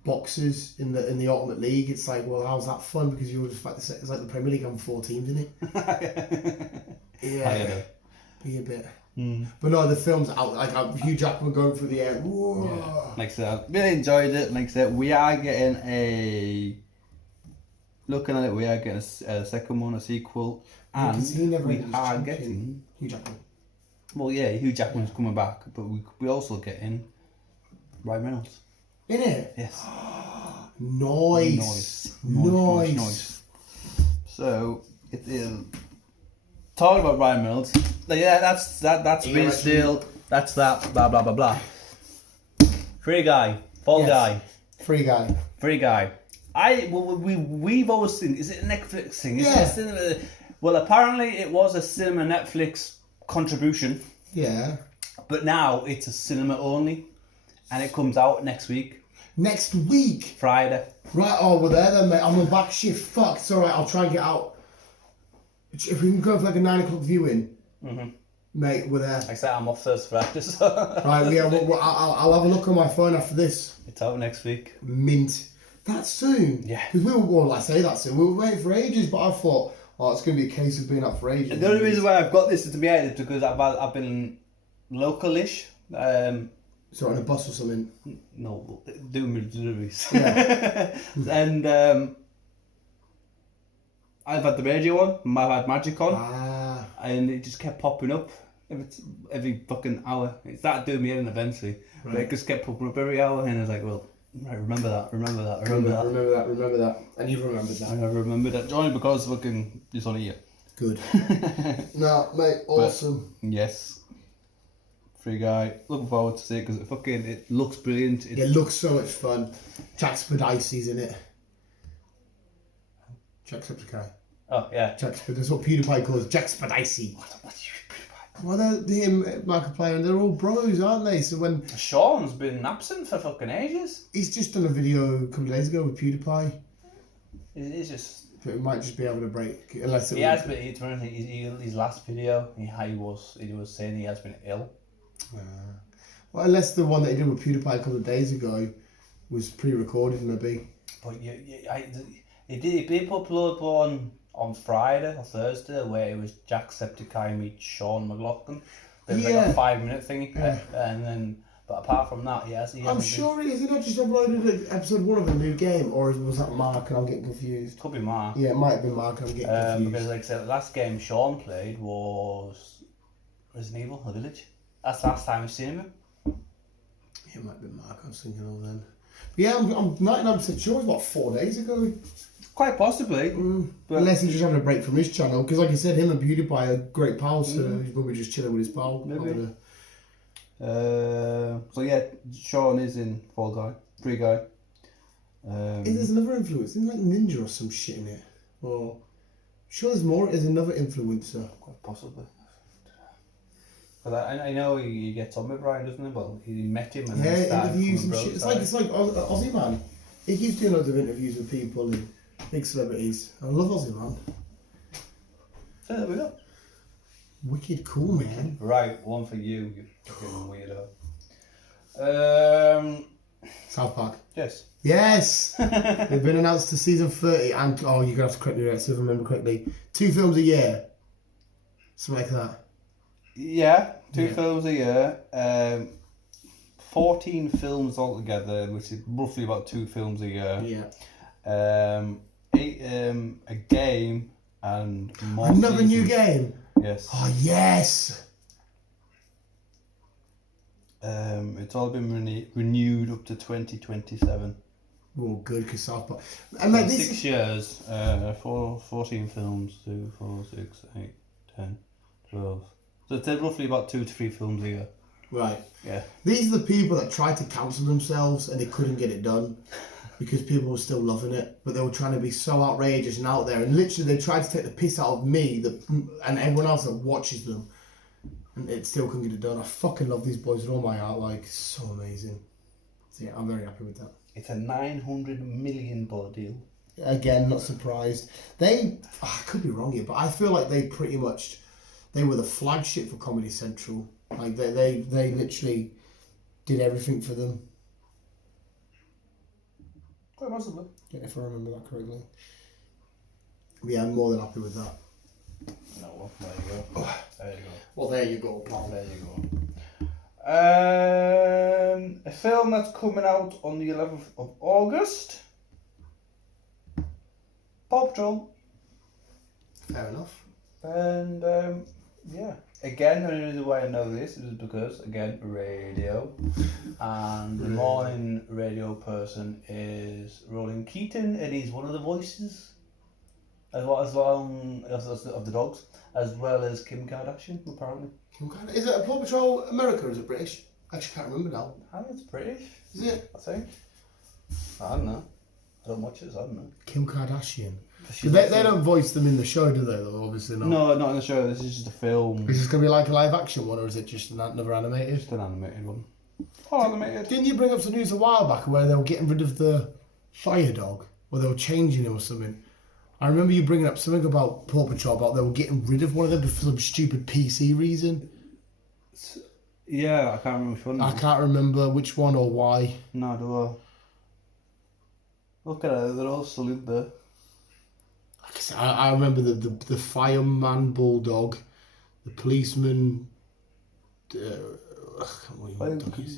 boxers in the Ultimate League. It's like, well, how's that fun? Because you were just it's like the Premier League having 4 teams in it. Yeah, be a bit. But no, the film's out. Like Hugh Jackman going through the air. Whoa. Yeah. Like I said, I really enjoyed it. Like I said, we are getting looking at it. We are getting a second one, a sequel, and we are getting Hugh Jackman. Well, yeah, Hugh Jackman's coming back, but we also getting Ryan Reynolds. In it? Yes. Nice. So it is talking about Ryan Reynolds. Like, yeah, that's Real Steel. That's that. Blah blah blah blah. Free Guy. Fall Guy. Free Guy. Free Guy. We've always seen. Is it a Netflix thing? Is Yeah. it a cinema? Well, apparently it was a cinema Netflix contribution. Yeah. But now it's a cinema only, and it comes out next week. Next week? Friday. Right, oh, we're there then, mate. I'm on back shift. Fuck, it's alright, I'll try and get out. If we can go for like a 9 o'clock viewing, mate, we're there. Like I said, I'm off Thursday, Friday, so... Right, yeah, I'll have a look on my phone after this. It's out next week. Mint. That soon? Yeah. Because I say that soon. We were waiting for ages, but I thought, oh, it's going to be a case of being up for ages. And the only reason why I've got this is to be edited because I've been local-ish. So on a bus or something? No, doing my deliveries. Yeah. And I've had the radio on, I've had Magic on, and it just kept popping up every fucking hour. It started doing me in eventually, but it just kept popping up every hour, and I was like, well, right, remember that. Remember that. And you've remembered that. And I've remembered that, only because fucking it's on here. Good. No, mate, awesome. But, yes. Free Guy. Looking forward to see it because it looks brilliant. It looks so much fun. Jacksepticeye's in it. Jacksepticeye. Oh, yeah. That's what PewDiePie calls Jacksepticeye. Well, they're him, Markiplier, and they're all bros, aren't they? So when Sean's been absent for fucking ages. He's just done a video a couple of days ago with PewDiePie. He's just... But it might just be having a break, unless he has been. His last video, he was saying he has been ill. Well, unless the one that he did with PewDiePie a couple of days ago was pre-recorded, maybe. But he did upload one on Friday or Thursday where it was Jacksepticeye meets Sean McLaughlin. It was like a 5-minute thing, and then. But apart from that, I'm sure he not just uploaded episode 1 of a new game, or was that Mark and I'm getting confused? Could be Mark. Yeah, it might have been Mark and I'm getting confused. Because like I said, the last game Sean played was Resident Evil, The Village. That's the last time I've seen him. It might be Mark I was thinking of then. But yeah, I'm 99% sure it was about 4 days ago. Quite possibly. But Unless he's just having a break from his channel. Because like I said, him and PewDiePie are great pals, so he's probably just chilling with his pal. Maybe. So yeah, Sean is in Fall Guy. Free Guy. There's another influence. Isn't like Ninja or some shit in it? Or sure there's more. There's another influencer. Quite possibly. But I know he gets on with Brian, doesn't he? Well, he met him and then started interviews and becoming shit. bros, It's like Aussie Man. He keeps doing loads of interviews with people and big celebrities. I love Aussie Man. So there we go. Wicked cool, man. Right, one for you fucking weirdo. South Park. Yes. Yes! They've been announced to season 30 and, you're going to have to correct me right, so if I remember correctly. 2 films a year. Something like that. Yeah, 2 films a year. 14 films altogether, which is roughly about 2 films a year. Yeah. 8, a game and more Another seasons. new game? Yes. Oh, yes! It's all been renewed up to 2027. Oh, good, because South Park. And like this 6 years, 14 films, 2, 4, 6, 8, 10, 12. So it's roughly about 2 to 3 films a year. Right. Yeah. These are the people that tried to cancel themselves and they couldn't get it done because people were still loving it, but they were trying to be so outrageous and out there, and literally they tried to take the piss out of me and everyone else that watches them, and it still couldn't get it done. I fucking love these boys with all my heart, like, so amazing. So yeah, I'm very happy with that. It's a $900 million deal. Again, not surprised. I could be wrong here, but I feel like they were the flagship for Comedy Central. Like they literally did everything for them. Quite possibly. Yeah, if I remember that correctly. But yeah, I'm more than happy with that. No, well, there you go. There you go. Well, there you go, pal. There you go. A film that's coming out on the 11th of August. Paw Patrol. Fair enough. And yeah, again, the only reason why I know this is because, again, radio. And the morning radio person is Roland Keaton, and he's one of the voices as well as of the dogs, as well as Kim Kardashian, apparently. Is it a Paw Patrol America or is it British? I actually can't remember now. I think it's British. Is it? I think. I don't know. I don't watch it, so I don't know. Kim Kardashian. She's They don't voice them in the show, do they? Though, obviously not. No, not in the show. This is just a film. Is this going to be like a live action one or is it just another animated? Just an animated one. Oh, animated. Didn't you bring up some news a while back where they were getting rid of the fire dog? Or they were changing him or something? I remember you bringing up something about Paw Patrol, about they were getting rid of one of them for some stupid PC reason. Yeah, I can't remember which one. I can't remember which one or why. No, do I? Look at it, they're all still in there. Like I said, I remember the fireman bulldog, the policeman.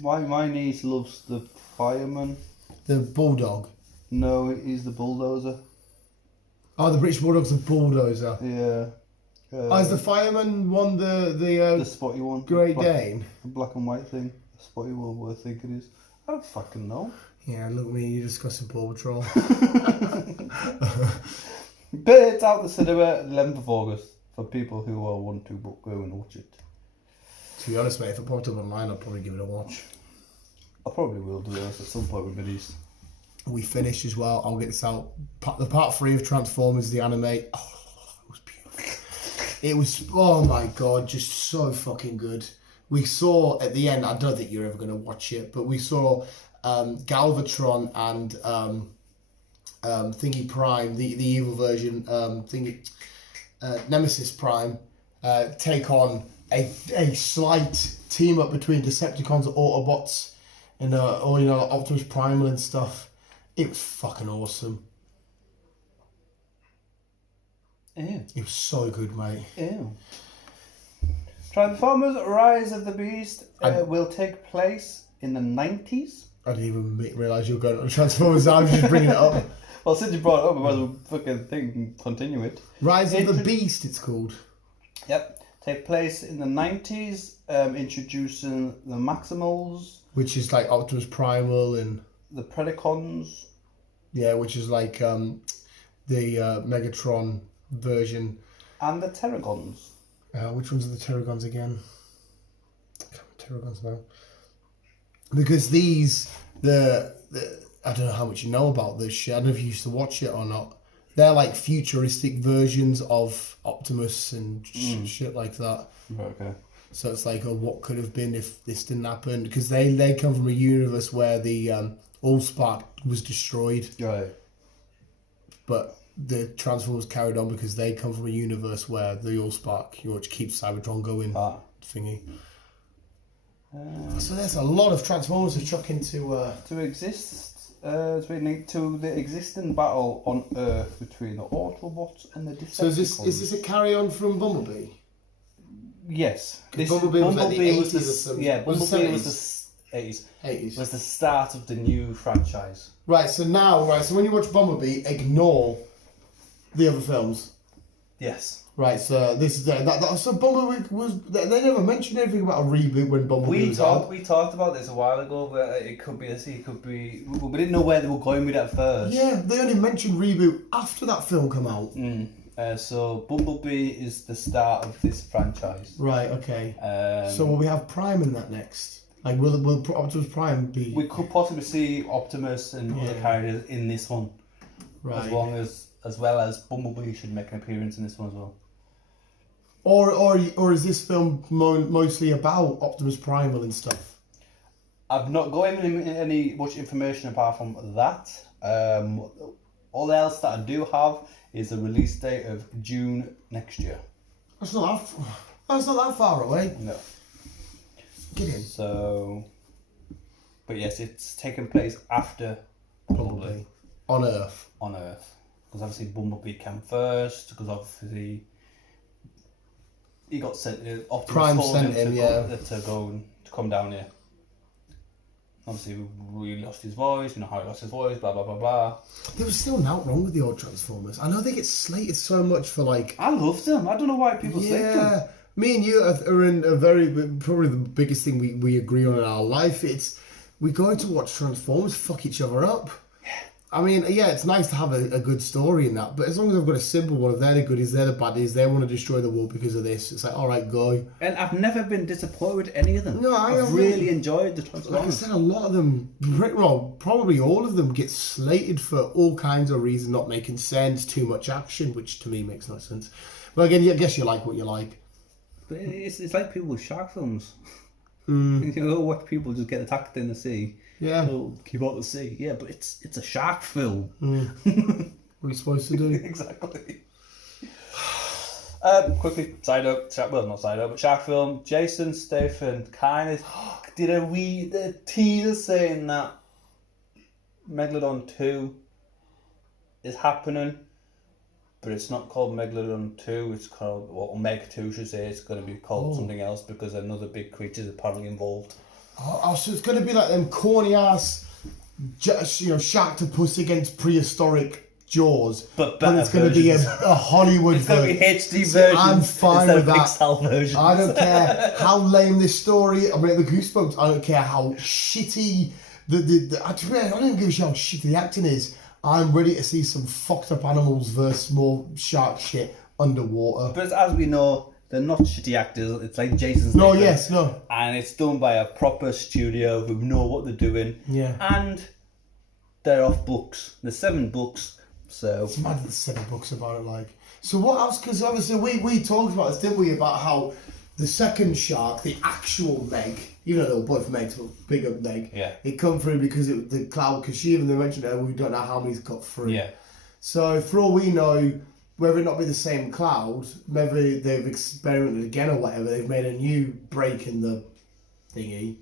My niece loves the fireman. The bulldog. No, he's the bulldozer. Oh, the British bulldog's the bulldozer. Yeah. Is the fireman one the spotty one? Great Dane? The black and white thing. The spotty one, I think it is. I don't fucking know. Yeah, look at me, you're discussing Paw Patrol. But it's out the cinema 11th of August for people who want to go and watch it. To be honest, mate, if it popped up online, I'd probably give it a watch. I probably will do this at some point with Middies. We finished as well. I'll get this out. The part 3 of Transformers, the anime. Oh, it was beautiful. It was, oh my god, just so fucking good. We saw at the end, I don't think you're ever going to watch it, but we saw Galvatron and Thingy Prime, the evil version, Nemesis Prime, take on a slight team up between Decepticons and Autobots and Optimus Primal and stuff. It was fucking awesome. Ew. It was so good, mate. Ew. Transformers Rise of the Beast will take place in the 90s. I didn't even realise you were going on Transformers. I was just bringing it up. Well, since you brought it up, I might as well fucking continue it. Rise of the Beast, it's called. Yep. Take place in the 90s, introducing the Maximals, which is like Optimus Primal and the Predacons. Yeah, which is like the Megatron version. And the Terragons. Which ones are the Terragons again? I can't remember Terragons now. Because these, I don't know how much you know about this shit. I don't know if you used to watch it or not. They're like futuristic versions of Optimus and shit like that. Okay. So it's like, what could have been if this didn't happen? Because they come from a universe where the Allspark was destroyed. Right. But the Transformers carried on because they come from a universe where the Allspark, which keeps Cybertron going, thingy. So there's a lot of Transformers to chuck into... To exist... to the existing battle on Earth between the Autobots and the Decepticons. So is this a carry on from Bumblebee? Yes. Bumblebee was like the 80s or something. Yeah, Bumblebee was the 80s. 80s. Was the start of the new franchise. Right, so when you watch Bumblebee, ignore the other films. Yes. Right, so this is so Bumblebee was... They never mentioned anything about a reboot when Bumblebee was out. We talked about this a while ago, but it could be... We didn't know where they were going with it at first. Yeah, they only mentioned reboot after that film come out. So Bumblebee is the start of this franchise. Right, okay. So will we have Prime in that next? Like, will Optimus Prime be... We could possibly see Optimus and other characters in this one. Right. As well as Bumblebee should make an appearance in this one as well. Or is this film mostly about Optimus Primal and stuff? I've not got any much information apart from that. All else that I do have is the release date of June next year. That's not that far away. No. Get in. So, but yes, it's taken place after Bumblebee. On Earth. On Earth. Because obviously Bumblebee came first, because obviously he got sent, Optimus Prime told sent him, to come down here. Obviously we lost his voice, you know how he lost his voice, blah blah blah blah. There was still nothing wrong with the old Transformers. I know they get slated so much for like... I loved them. I don't know why people slate them. Yeah, me and you are in a probably the biggest thing we agree on in our life. We go to watch Transformers fuck each other up. I mean, yeah, it's nice to have a good story in that, but as long as I've got a simple one, if they're the goodies, they're the baddies, they want to destroy the world because of this, it's like, alright, go. And I've never been disappointed with any of them. No, I've really enjoyed the Transformers. Like I said, a lot of them, well, probably all of them get slated for all kinds of reasons, not making sense, too much action, which to me makes no sense. But again, I guess you like what you like. But it's like people with shark films. You know, watch people just get attacked in the sea. Yeah. Well, keep out the sea. Yeah, but it's a shark film. What are you supposed to do? Exactly. Quickly, not side note, but shark film. Jason Statham kind of did a teaser saying that Megalodon 2 is happening, but it's not called Megalodon 2, it's called, well, Meg 2 should say, it's going to be called something else because another big creature is apparently involved. Oh, so it's going to be like them corny ass, Sharktopus against prehistoric Jaws, but it's going to be a Hollywood it's going to be HD so version. I'm fine with that. Pixel version. I don't care how lame this story. I mean, the Goosebumps. I don't care how shitty I don't give a shit how shitty the acting is. I'm ready to see some fucked up animals versus more shark shit underwater. But as we know, they're not shitty actors. It's like Jason's. No, yes, no. And it's done by a proper studio who know what they're doing. Yeah. And they're off books. There's 7 books. So it's mad that there's 7 books about it. Like, so what else? Because obviously we talked about this, didn't we? About how the second shark, the actual Meg, even though they were both Megs, but bigger Meg, it come through because the cloud. Because she even mentioned it. We don't know how many's got through. Yeah. So for all we know, whether it not be the same cloud, maybe they've experimented again or whatever. They've made a new break in the thingy.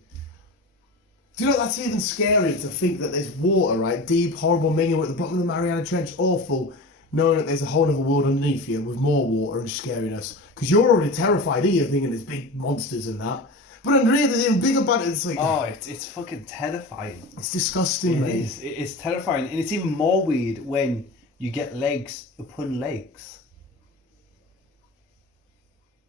Do you know that's even scary to think that there's water, right? Deep, horrible minging at the bottom of the Mariana Trench. Awful. Knowing that there's a whole other world underneath you with more water and scaring us. Because you're already terrified, you're thinking there's big monsters and that. But underneath there's even bigger bad. It's like... Oh, it's fucking terrifying. It's disgusting, It is. It's terrifying. And it's even more weird when you get legs upon legs.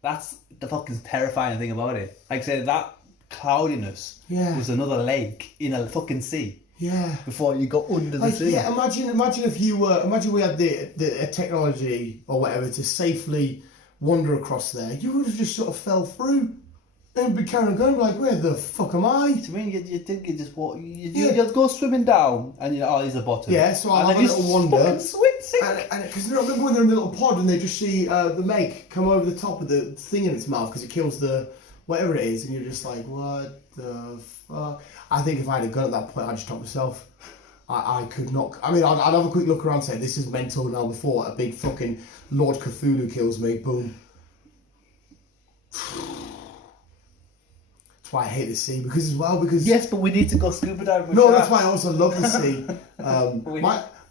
That's the fucking terrifying thing about it. Like I said, that cloudiness was another lake in a fucking sea. Yeah. Before you got under the sea. Yeah, imagine if you were, imagine we had the technology or whatever to safely wander across there. You would have just sort of fell through and be carrying on going like, where the fuck am I? I mean, you think you just walk, you'd go swimming down and you're like, oh, there's a bottom. Yeah, so I'll have a little wander. And because remember when they're in a little pod and they just see the meg come over the top of the thing in its mouth because it kills the whatever it is, and you're just like, what the fuck? I think if I had a gun at that point, I'd just stop myself. I could not. I mean, I'd have a quick look around and say, this is mental now before a big fucking Lord Cthulhu kills me. Boom. That's why I hate the sea because yes, but we need to go scuba diving with no, sharks. that's why I also love the sea.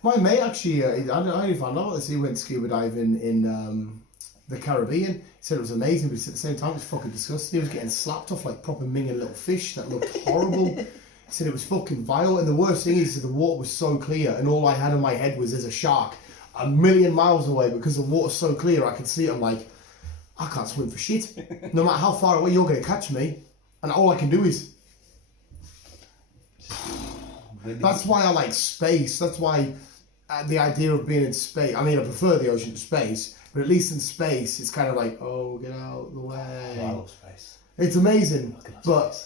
My mate actually, I only found out that he went scuba diving in the Caribbean. He said it was amazing, but at the same time it was fucking disgusting. He was getting slapped off like proper minging little fish that looked horrible. He said it was fucking vile, and the worst thing is the water was so clear, and all I had in my head was there's a shark a million miles away because the water's so clear I could see it. I'm like, I can't swim for shit. No matter how far away you're going to catch me, and all I can do is. That's why I like space. That's why the idea of being in space. I mean, I prefer the ocean to space, but at least in space, it's kind of like, oh, get out of the way. Oh, I love space. It's amazing, but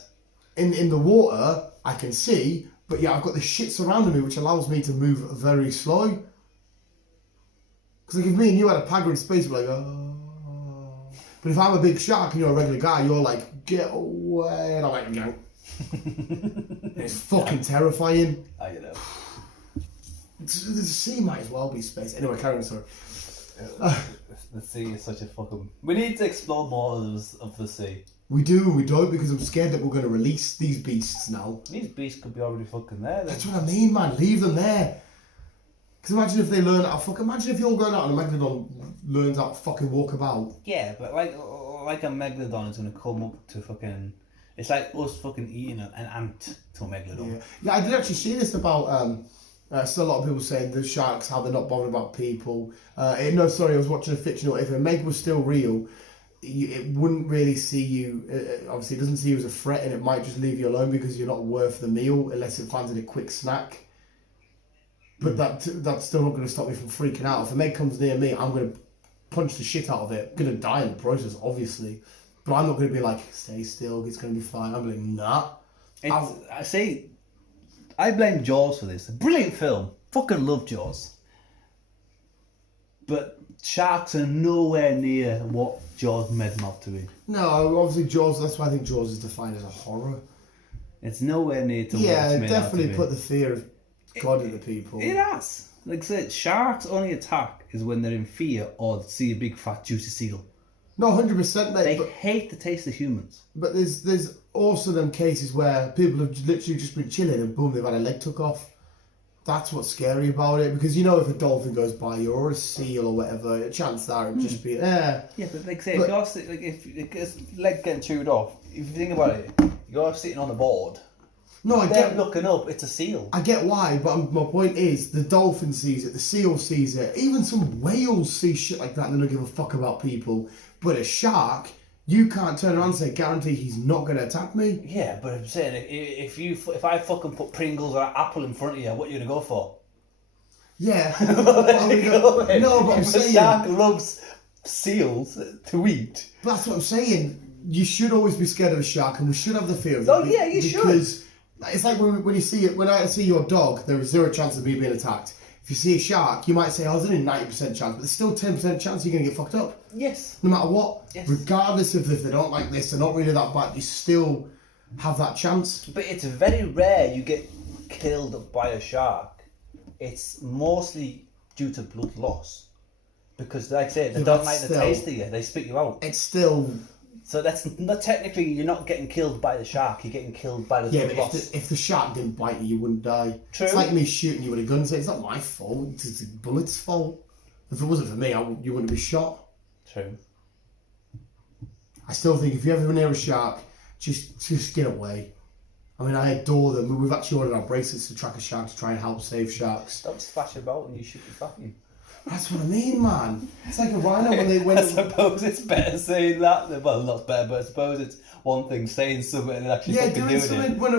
in the water, I can see. But yeah, I've got the shit surrounding me, which allows me to move very slow. Because like if me and you had a pagger in space, we're like, oh. But if I'm a big shark and you're a regular guy, you're like, get away, and I'm like, no. It's fucking terrifying. I know. The sea might as well be space. Anyway, carry on, sorry. The sea is such a fucking... We need to explore more of the sea. We do and we don't because I'm scared that we're going to release these beasts now. These beasts could be already fucking there then. That's what I mean, man. Leave them there. Because imagine if they learn how to fucking... Imagine if you're going out and a megalodon learns how to fucking walk about. Yeah, but like a megalodon is going to come up to fucking... It's like us fucking eating an ant to a megalodon. Yeah, I did actually see this about... still a lot of people saying the sharks, how they're not bothered about people. I was watching a fictional... If a meg was still real, it wouldn't really see you... obviously, it doesn't see you as a threat, and it might just leave you alone because you're not worth the meal unless it finds it a quick snack. But that's still not going to stop me from freaking out. If a meg comes near me, I'm going to punch the shit out of it. I'm going to die in the process, obviously. But I'm not going to be like, stay still, it's going to be fine. I'm like, nah. I blame Jaws for this. A brilliant film. Fucking love Jaws. But sharks are nowhere near what Jaws made them out to be. No, obviously Jaws, that's why I think Jaws is defined as a horror. It's nowhere near to what Yeah, it's it made definitely out to be. put the fear of God into people. It has. Like I said, sharks only attack is when they're in fear or see a big fat juicy seal. No, 100%, mate. They hate the taste of humans. But there's also them cases where people have literally just been chilling and boom, they've had a leg took off. That's what's scary about it, because you know if a dolphin goes by you or a seal or whatever, a chance that it'd just be Yeah, but like I say, if it's leg getting chewed off, if you think about it, you're sitting on a board. No, I get looking up. It's a seal. I get why, but my point is, the dolphin sees it, the seal sees it, even some whales see shit like that and they don't give a fuck about people. But a shark, you can't turn around and say, guarantee he's not going to attack me. Yeah, but I'm saying, if I fucking put Pringles or an apple in front of you, what are you going to go for? Yeah. No, but I'm saying... A shark loves seals to eat. But that's what I'm saying. You should always be scared of a shark, and we should have the fear of it. Oh, yeah, you should. Because it's like when you see it, when I see your dog, there is 0 chance of me being attacked. If you see a shark, you might say, oh, there's only 90% chance, but there's still 10% chance you're going to get fucked up. Yes. No matter what. Yes. Regardless of if they don't like this, they're not really that bad, you still have that chance. But it's very rare you get killed by a shark. It's mostly due to blood loss. Because, like I said, they don't like the taste of you. They spit you out. It's still... So that's not technically, you're not getting killed by the shark, you're getting killed by the blood loss. But if the shark didn't bite you, you wouldn't die. True. It's like me shooting you with a gun, so it's not my fault, it's the bullet's fault. If it wasn't for me, you wouldn't be shot. True. I still think if you ever near a shark, just get away. I mean, I adore them. We've actually ordered our bracelets to track a shark to try and help save sharks. Don't splash about when you shoot your fucking... That's what I mean, man. It's like a rhino when they I suppose it's better saying that. Well, not better, but I suppose it's one thing saying something and actually fucking doing doing something it. when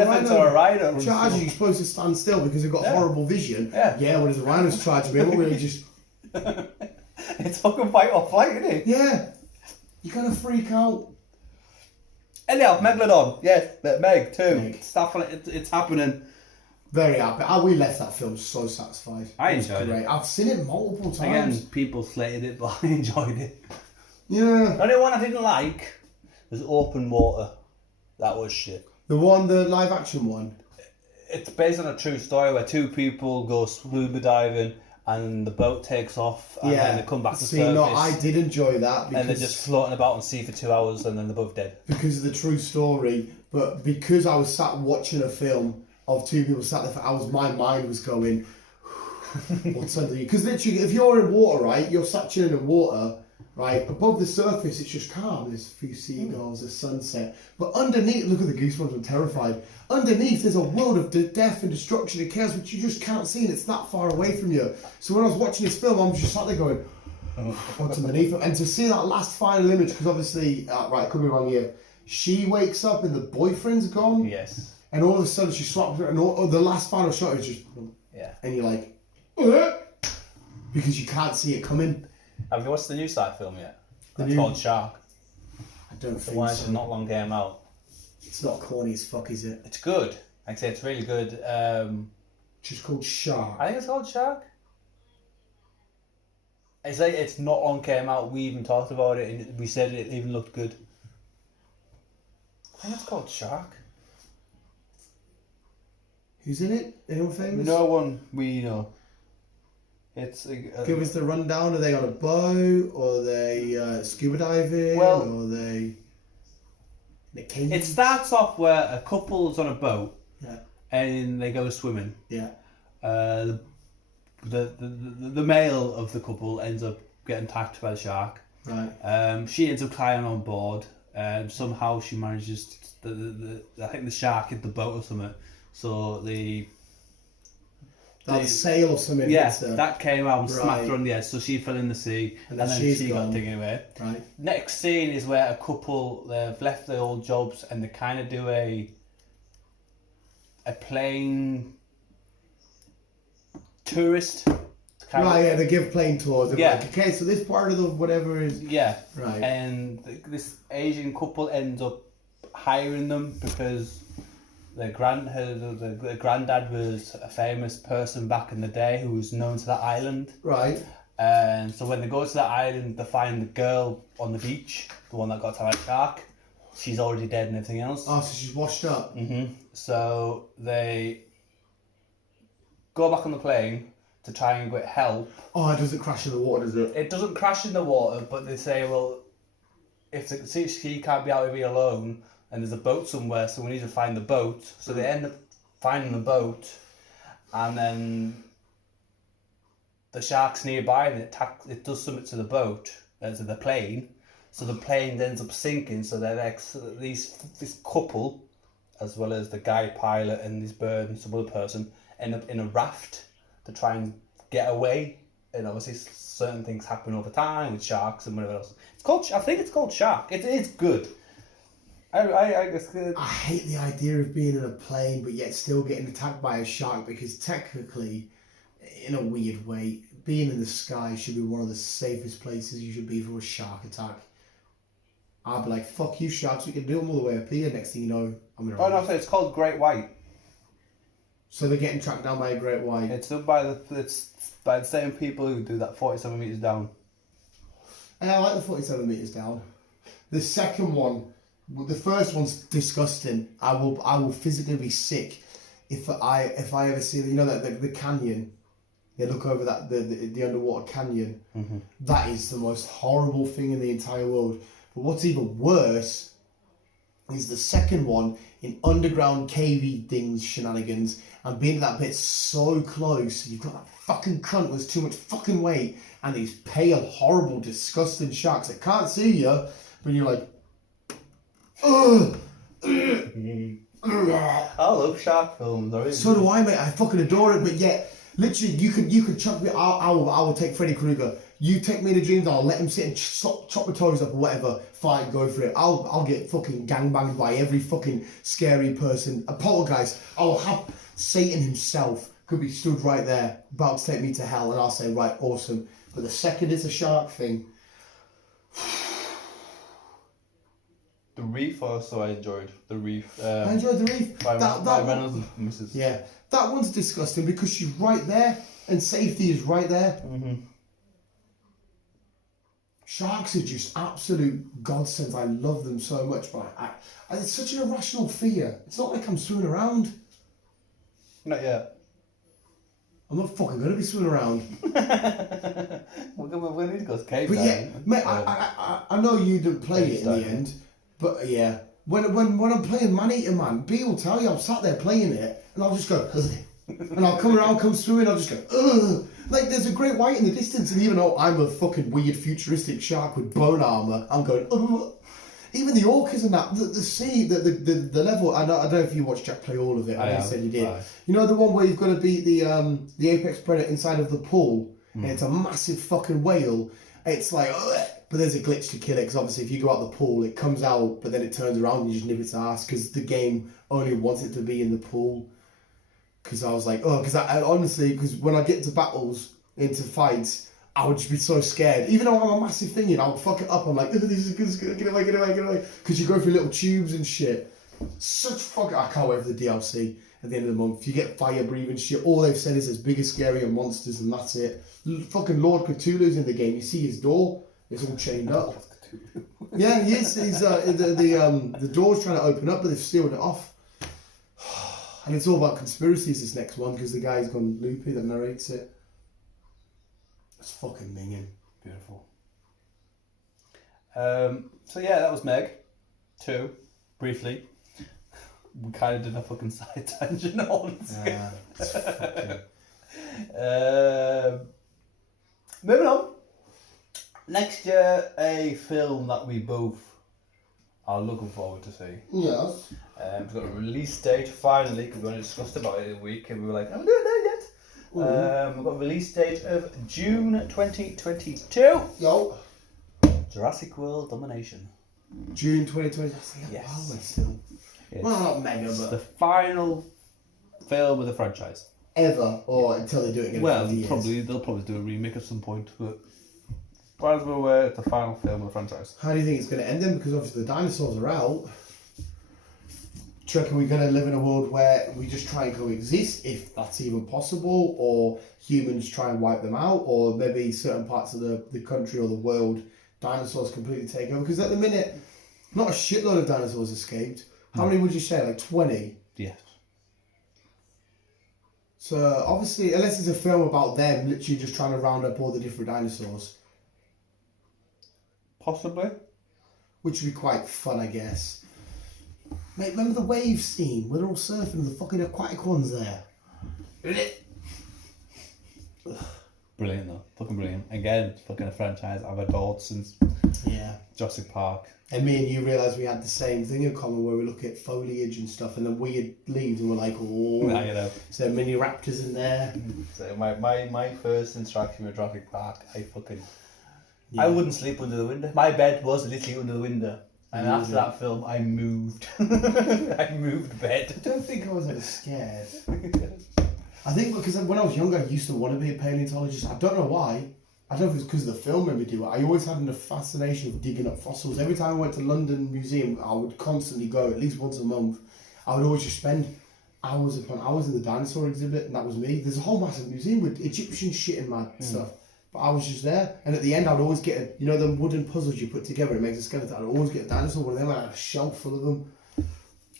Elephants or a rhino. Charge you, you're supposed to stand still because they've got horrible vision. Yeah. When there's a rhino's charging me, I'm really just. It's fucking fight or flight, isn't it? Yeah. You're gonna freak out. Anyhow, Megalodon. Yes, Meg too. Meg. Stuff like it's happening. Very happy. We left that film so satisfied. I It was enjoyed great. it. I've seen it multiple times. Again, people slated it, but I enjoyed it. Yeah. The only one I didn't like was Open Water. That was shit. The live action one. It's based on a true story where two people go scuba diving and the boat takes off and then they come back to surface. No, I did enjoy that because and they're just floating about on sea for 2 hours and then they're both dead. because of the true story. But because I was sat watching a film of two people sat there for hours, my mind was going, what's under you? Because literally, if you're in water, right, you're sat chilling in water, right, above the surface, it's just calm. There's a few seagulls, a sunset. But underneath, look at the goosebumps, I'm terrified. Underneath, there's a world of death and destruction and chaos, which you just can't see, and it's that far away from you. So when I was watching this film, I was just sat there going, what's underneath? And to see that last final image, because obviously, right, I could be wrong here, she wakes up and the boyfriend's gone. Yes. And all of a sudden she swaps her, and the last final shot is just, and you're like, because you can't see it coming. Have you watched the new side film yet? The It's new- called Shark. I don't The think one so. that not long came out. It's not corny as fuck, is it? It's good. Like I say, it's really good. It's just called Shark. I think it's called Shark. It's like it's not long came out. We even talked about it and we said it even looked good. I think it's called Shark. Who's in it? Anyone famous? No one we know. It's Give us the rundown. Are they on a boat? Or are they scuba diving? Well, or are they in a cave? it starts off where a couple's on a boat Yeah. and they go swimming. Yeah. The male of the couple ends up getting attacked by the shark. Right. She ends up climbing on board. Somehow she manages I think the shark hit the boat or something. So That sail or something. yeah, hits her. that came out and smacked Right. her on the edge. So she fell in the sea And and then then she's she gone. got taken away. Right. Next scene is where a couple, they've left their old jobs and they kind of do a plane tourist. Kind of- Right, yeah, they give plane tours. They're Yeah. like, okay, so this part of the whatever is... Yeah. Right. And this Asian couple ends up hiring them because their granddad was a famous person back in the day who was known to that island. Right. And so when they go to that island, they find the girl on the beach, the one that got attacked by a shark. She's already dead and everything else. Oh, so she's washed up. So they go back on the plane to try and get help. Oh, it doesn't crash in the water, does it? It doesn't crash in the water, but they say, well, if she can't be out of here alone, and there's a boat somewhere, so we need to find the boat. So they end up finding the boat, and then the shark's nearby, and it does something to the boat, to the plane. So the plane ends up sinking. So they're like this couple, as well as the guy pilot and this bird and some other person, end up in a raft to try and get away. And obviously certain things happen over time with sharks and whatever else. I think it's called Shark. It is good. I guess good. I hate the idea of being in a plane but yet still getting attacked by a shark, because technically, in a weird way, being in the sky should be one of the safest places you should be from a shark attack. I'd be like, fuck you sharks, we can do them all the way up here. Next thing you know, I'm in a Oh no, raft. so it's called Great White. So they're getting tracked down by a great white. It's done by the same people who do that 47 meters down. I like the 47 meters down. The second one, the first one's disgusting. I will physically be sick if I ever see the canyon. They look over that the underwater canyon. Mm-hmm. That is the most horrible thing in the entire world. But what's even worse is the second one in underground cavey things, shenanigans, and being to that bit so close. You've got that fucking cunt with too much fucking weight, and these pale, horrible, disgusting sharks that can't see you, but you're like, ugh. I love shark films. So do I, mate. I fucking adore it, but yet Literally, you could chuck me. I will take Freddy Krueger. You take me in the dreams. I'll let him sit and chop my toes up or whatever. Fine, go for it. I'll get fucking gangbanged by every fucking scary person. A poltergeist. I'll have Satan himself could be stood right there, about to take me to hell, and I'll say, right, awesome. But the second it's a shark thing. The Reef also I enjoyed. The Reef. I enjoyed the Reef. By Reynolds and Mrs. Yeah, that one's disgusting because she's right there and safety is right there. Mm-hmm. Sharks are just absolute godsends. I love them so much, but it's such an irrational fear. It's not like I'm swimming around. Not yet. I'm not fucking gonna be swimming around. We're going to go cave But diving. yeah, mate, I know you didn't play it in the end, but yeah, when I'm playing Man Eater Man, B will tell you I'm sat there playing it, and I'll just go, ugh. And I'll come through, and I'll just go, ugh. Like there's a great white in the distance, and even though I'm a fucking weird futuristic shark with bone armor, I'm going, ugh. Even the orcas and that, the sea, the level. I don't know if you watched Jack play all of it. I know you said you did. You know the one where you've got to beat the apex predator inside of the pool, and it's a massive fucking whale. It's like, ugh. But there's a glitch to kill it because obviously if you go out the pool, it comes out, but then it turns around and you just nip its ass because the game only wants it to be in the pool. Because I was like, oh, because I honestly, because when I get into battles, into fights, I would just be so scared. Even though I'm a massive thing, I would fuck it up. I'm like, this is good, get away. Because you go through little tubes and shit. Such fucking, I can't wait for the DLC at the end of the month. You get fire breathing shit. All they've said is there's bigger, scarier monsters and that's it. Fucking Lord Cthulhu's in the game. You see his door, it's all chained up. Yeah, he is. He's, the door's trying to open up, but they've sealed it off. And it's all about conspiracies, this next one, because the guy's gone loopy that narrates it. It's fucking minging. Beautiful. So yeah, that was Meg 2, briefly. We kind of did a fucking side tangent on it. Moving on. Next year, a film that we both are looking forward to see. Yes. We've got a release date finally, because we only discussed about it in a week, and we were like, I'm doing that yet. We've got a release date of June 2022. Yo. Jurassic World Domination. June 2020. Yes. Oh, still. It's, Well, not mega, it's but the final film of the franchise. ever, or until they do it again. Well, in 50 years. they'll probably do a remake at some point, but as far as we're aware, it's the final film of the franchise. How do you think it's going to end then? Because obviously the dinosaurs are out. Do you reckon we're going to live in a world where we just try and coexist, if that's even possible, or humans try and wipe them out, or maybe certain parts of the country or the world, dinosaurs completely take over? Because at the minute, not a shitload of dinosaurs escaped. How many would you say? Like 20? Yes. So obviously, unless it's a film about them literally just trying to round up all the different dinosaurs, Possibly. which would be quite fun, I guess. Mate, remember the wave scene where they're all surfing and the fucking aquatic ones there? Brilliant though. Fucking brilliant. Again, it's fucking a franchise I've adored since Yeah. Jurassic Park. And me and you realised we had the same thing in common where we look at foliage and stuff and then weird leaves and we're like, oh, Nah, you know. so mini raptors in there. So my first interaction with Jurassic Park, I wouldn't sleep under the window. My bed was literally under the window. And after that film, I moved. I moved bed. I don't think I was ever scared. I think because when I was younger, I used to want to be a paleontologist. I don't know why. I don't know if it's because of the film made me do it. I always had a fascination with digging up fossils. Every time I went to London Museum, I would constantly go at least once a month. I would always just spend hours upon hours in the dinosaur exhibit, and that was me. There's a whole massive museum with Egyptian shit and mad stuff. But I was just there, and at the end I'd always get them wooden puzzles you put together, it makes a skeleton. I'd always get a dinosaur, one of them, I had a shelf full of them.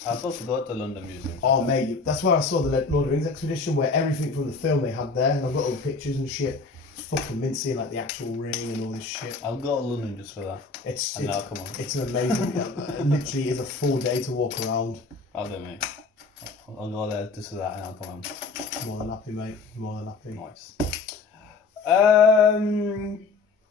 I was supposed to go to the London Museum. Oh mate, that's where I saw the Lord of the Rings expedition, where everything from the film they had there, and I've got all the pictures and shit. It's fucking mint seeing like the actual ring and all this shit. I'll go to London just for that. It's And now come on. It's an amazing, it literally is a full day to walk around. I'll do it, mate. I'll go there just for that and I'll come home. More than happy, mate. More than happy. Nice.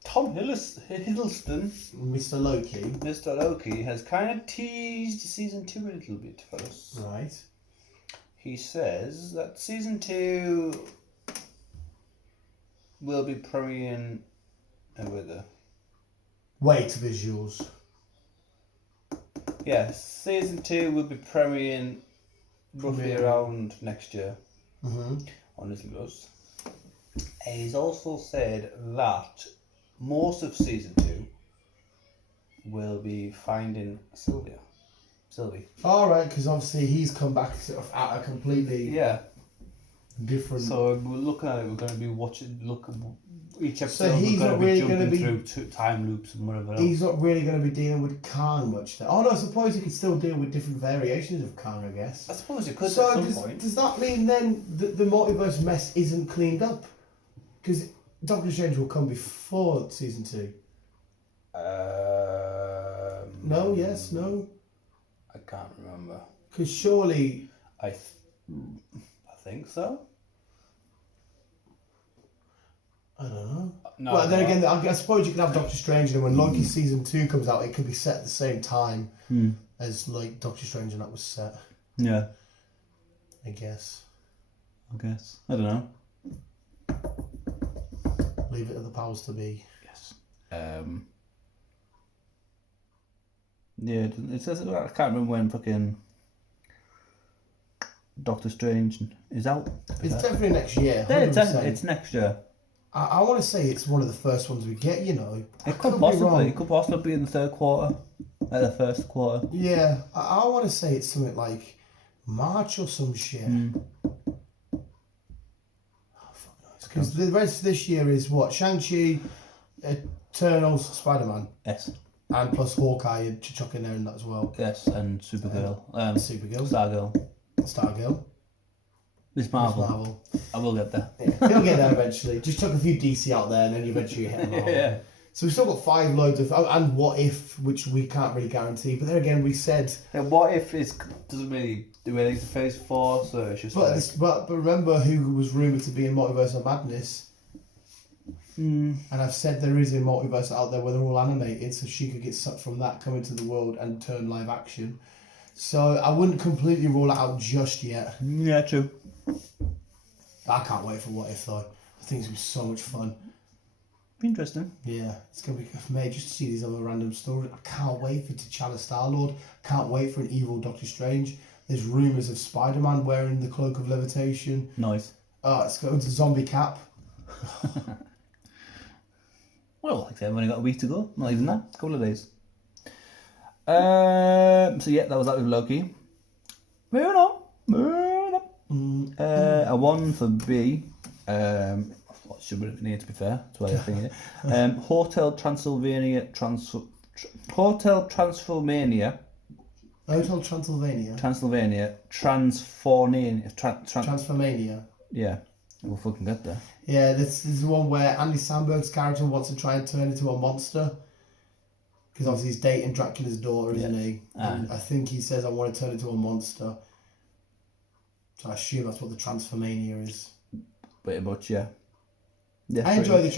Tom Hiddleston, Mr. Loki. Mr. Loki, has kind of teased season 2 a little bit for us. Right. He says that season 2 will be premiering with the. Wait visuals. Yeah, season 2 will be premiering roughly around next year on Disney Plus. He's also said that most of season 2 will be finding Sylvie. Alright, because obviously he's come back sort of at a completely different. So we're looking at it, we're going to be watching, each episode So he's we're not going to really be going to jumping be through time loops and whatever else. He's not really going to be dealing with Kang much then. Oh no, I suppose he could still deal with different variations of Kang, I guess. I suppose it could So at some point. does that mean then that the multiverse mess isn't cleaned up? Because Doctor Strange will come before season 2. No, yes, no? I can't remember. Because surely... I think so. I don't know. No, Well, then again, I suppose you can have Doctor Strange, and when Loki season 2 comes out, it could be set at the same time as like Doctor Strange, and that was set. Yeah. I guess. I don't know. Leave it to the powers to be. Yes. Yeah, it says, I can't remember when fucking Doctor Strange is out. It's definitely next year. Yeah, 100%. it's next year. I want to say it's one of the first ones we get, you know. It could possibly be in the third quarter, like the first quarter. Yeah, I want to say it's something like March or some shit. Because the rest of this year is what? Shang-Chi, Eternals, Spider-Man. Yes. And plus Hawkeye and chuck in there and that as well. Yes, and Supergirl. Supergirl. Stargirl. Miss Marvel. I will get there. Yeah, he'll get there eventually. Just chuck a few DC out there and then you eventually hit them all. Yeah. So we've still got 5 loads of... And What If, which we can't really guarantee. But then again, we said... Yeah, What If doesn't really do anything to Phase 4, so it's just But remember who was rumoured to be in Multiverse of Madness? And I've said there is a multiverse out there where they're all animated, so she could get sucked from that, come into the world and turn live action. So I wouldn't completely rule it out just yet. Yeah, true. I can't wait for What If though. I think it's going to be so much fun. Be interesting. Yeah, it's going to be mate just to see these other random stories. I can't wait for T'Challa Star-Lord. Can't wait for an evil Doctor Strange. There's rumours of Spider-Man wearing the cloak of levitation. Nice. It's going to Zombie Cap. Well, like I said, I've only got a week to go. Not even that. A couple of days. So yeah, that was that with Loki. Moving on. A 1 for B. What should we need, to be fair? That's why I think it. Hotel Transylvania. Hotel Transylvania. Hotel Transylvania. Transformania. Yeah. We'll fucking get there. Yeah, this is the one where Andy Samberg's character wants to try and turn into a monster. Because obviously he's dating Dracula's daughter, isn't he? And I think he says, I want to turn into a monster. So I assume that's what the Transformania is. Pretty much, yeah. I enjoy the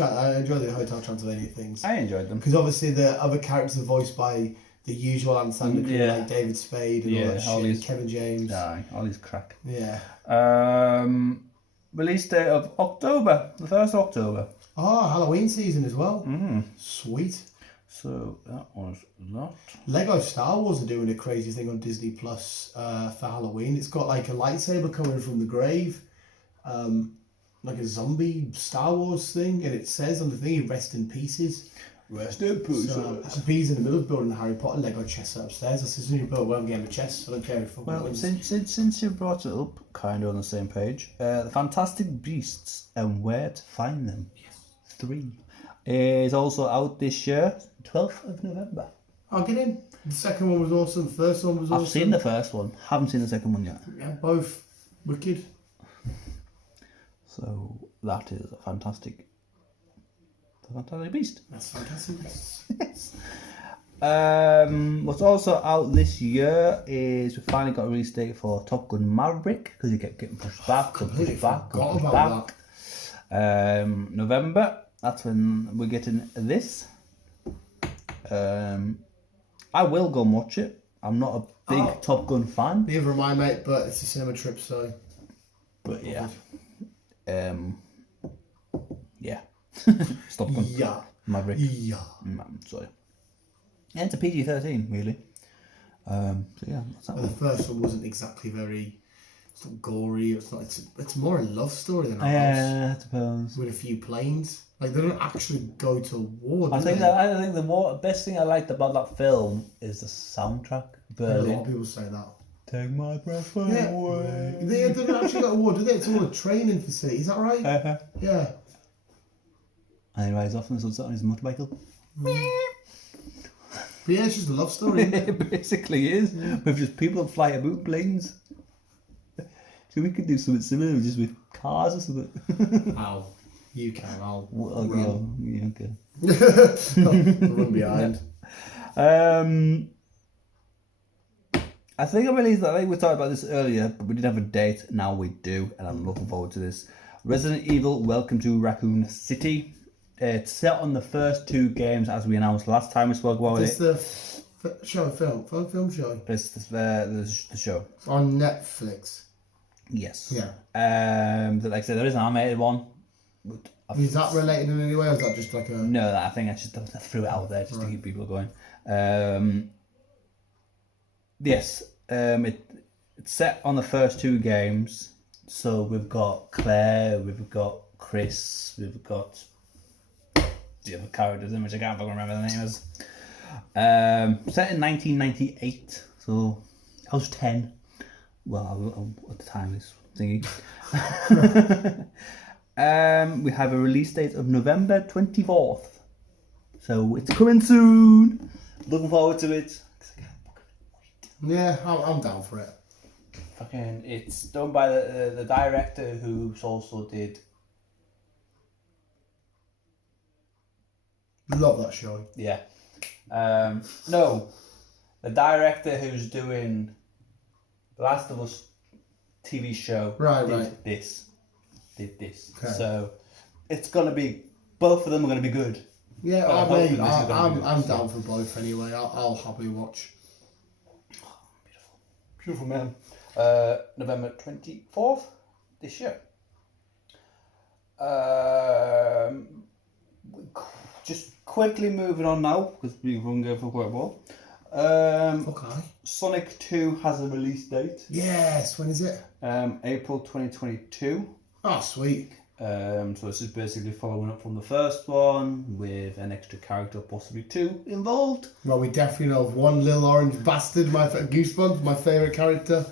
Hotel Transylvania things. I enjoyed them. Because obviously the other characters are voiced by the usual ensemble, like David Spade and all that shit, Kevin James. Aye, all these crack. Yeah. Release date of October, the 1st of October. Oh, Halloween season as well. Sweet. So that was that. Lego Star Wars are doing a crazy thing on Disney Plus for Halloween. It's got like a lightsaber coming from the grave, like a zombie Star Wars thing, and it says on the thing, "Rest in pieces." Rest in peace. So he's in the middle of building a Harry Potter Lego chest upstairs. I said, "Soon you build one game of chess. I don't care if." Well, since you brought it up, kind of on the same page, the Fantastic Beasts and Where to Find Them. Yes. 3 is also out this year, 12th of November. I'll get in. The second one was awesome. The first one was awesome. I've seen the first one. Haven't seen the second one yet. Yeah, both wicked. So that is a fantastic. The Fantastic Beast. That's fantastic. What's also out this year is we finally got a release date for Top Gun Maverick because you kept getting pushed back. November. That's when we're getting this. I will go and watch it. I'm not a big Top Gun fan. Neither am I, mate, but it's a cinema trip, so. But yeah. Yeah. Stop Gun. Yeah. Maverick. Yeah. Sorry. Yeah, it's a PG-13, really. So yeah, that's that Well, the one. first one wasn't exactly very. It's not gory. It's not. It's more a love story than a house Yeah, I suppose. with a few planes. Like they don't actually go to war. Do I think they? the best thing I liked about that film is the soundtrack. A lot of Berlin. people say that. Take my breath Yeah. away. They don't actually go to war, do they? It's all a training facility. Is that right? Yeah. And he rides off in the sunset on his motorcycle. But yeah, it's just a love story. Isn't it? It basically is. With just people that fly about planes. So we could do something similar just with cars or something. Ow. You can. I'll Well, run. yeah, okay. I'll run behind. I think I released that. I think we talked about this earlier, but we didn't have a date. Now we do, and I'm looking forward to this. Resident Evil: Welcome to Raccoon City. It's set on the first 2 games, as we announced last time we spoke about It's it. the film show. It's the show. It's on Netflix. Yes. Yeah. Like I said, there is an animated one. But Is that related in any way, or is that just like a? no, I think I just threw it out there just to keep people going. Yes, it's set on the first 2 games. So we've got Claire, we've got Chris, we've got the other characters in which I can't fucking remember the names. Set in 1998, so I was 10. Well, at the time this thingy. We have a release date of November 24th. So it's coming soon. Looking forward to it. Yeah, I'm down for it. Fucking, it's done by the director who also did. Love that show. Yeah. No, the director who's doing The Last of Us TV show did this. Okay. So it's gonna be, both of them are gonna be good. Yeah, Well, I mean, hopefully this is gonna be good, I'm so. down for both anyway. I'll happily watch. Beautiful man. November 24th this year. Just quickly moving on now, because we've run going for quite a while. Okay. Sonic 2 has a release date. Yes, when is it? April 2022. Oh, sweet. So this is basically following up from the first one with an extra character, possibly 2, involved. Well, we definitely know of one little orange bastard, Goosebumps, my favourite character.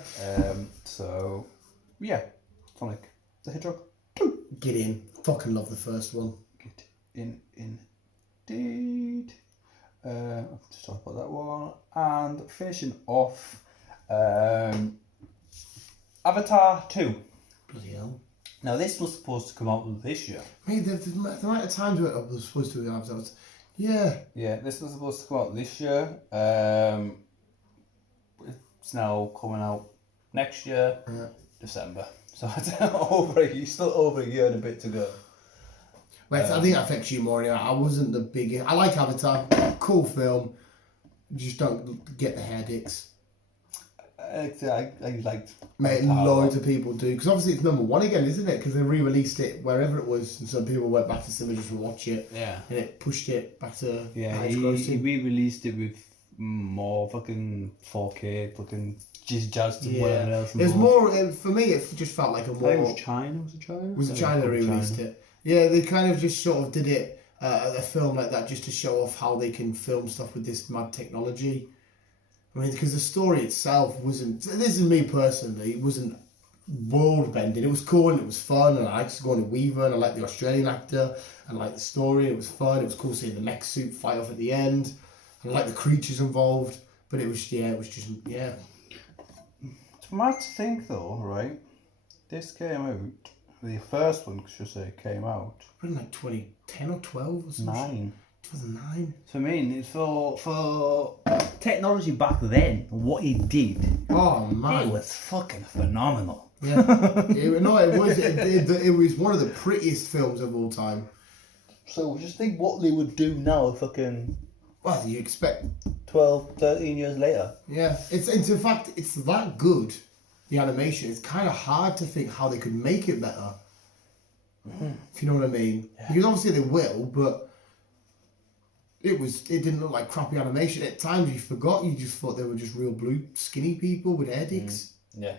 So, yeah, Sonic the Hedgehog. Get in. Fucking love the first one. Get in, indeed. I'll just talk about that one. And finishing off, Avatar 2. Bloody hell. Now, this was supposed to come out this year. Mate, the amount of times where it was supposed to have that. Yeah. Yeah, this was supposed to come out this year. It's now coming out next year, December. So it's still over a year and a bit to go. Wait, I think that affects you more anyway. I wasn't the biggest. I like Avatar. Cool film. Just don't get the headaches. I liked. Mate, loads of people do. Because obviously it's number 1 again, isn't it? Because they re-released it wherever it was. And so people went back to cinema just to watch it. Yeah. And it pushed it back to He re-released it with more fucking 4K, fucking jazz and whatever else. It was more, for me, it just felt like a more... I think it was China. Was it China? Was it China that re-released it? Yeah, they kind of just sort of did it, a film like that, just to show off how they can film stuff with this mad technology. I mean, because the story itself wasn't... This is me personally. It wasn't world-bending. It was cool and it was fun, and I liked Sigourney Weaver, and I liked the Australian actor, and I liked the story. It was fun. It was cool seeing the mech suit fight off at the end. And I liked the creatures involved. But it was just... It's mad to think, though, right? This came out... The first one, should I say, came out... Probably like 2010 or 12 or something. 9. 2009. So I mean, for technology back then, what he did, Oh, man. it was fucking phenomenal. Yeah. It was one of the prettiest films of all time. So just think what they would do now, fucking Well, you expect... 12, 13 years later. Yeah. It's in fact, it's that good, the animation. It's kind of hard to think how they could make it better. If you know what I mean. Yeah. Because obviously they will, but it didn't look like crappy animation. At times you forgot, you just thought they were just real blue skinny people with hair dicks. Yeah.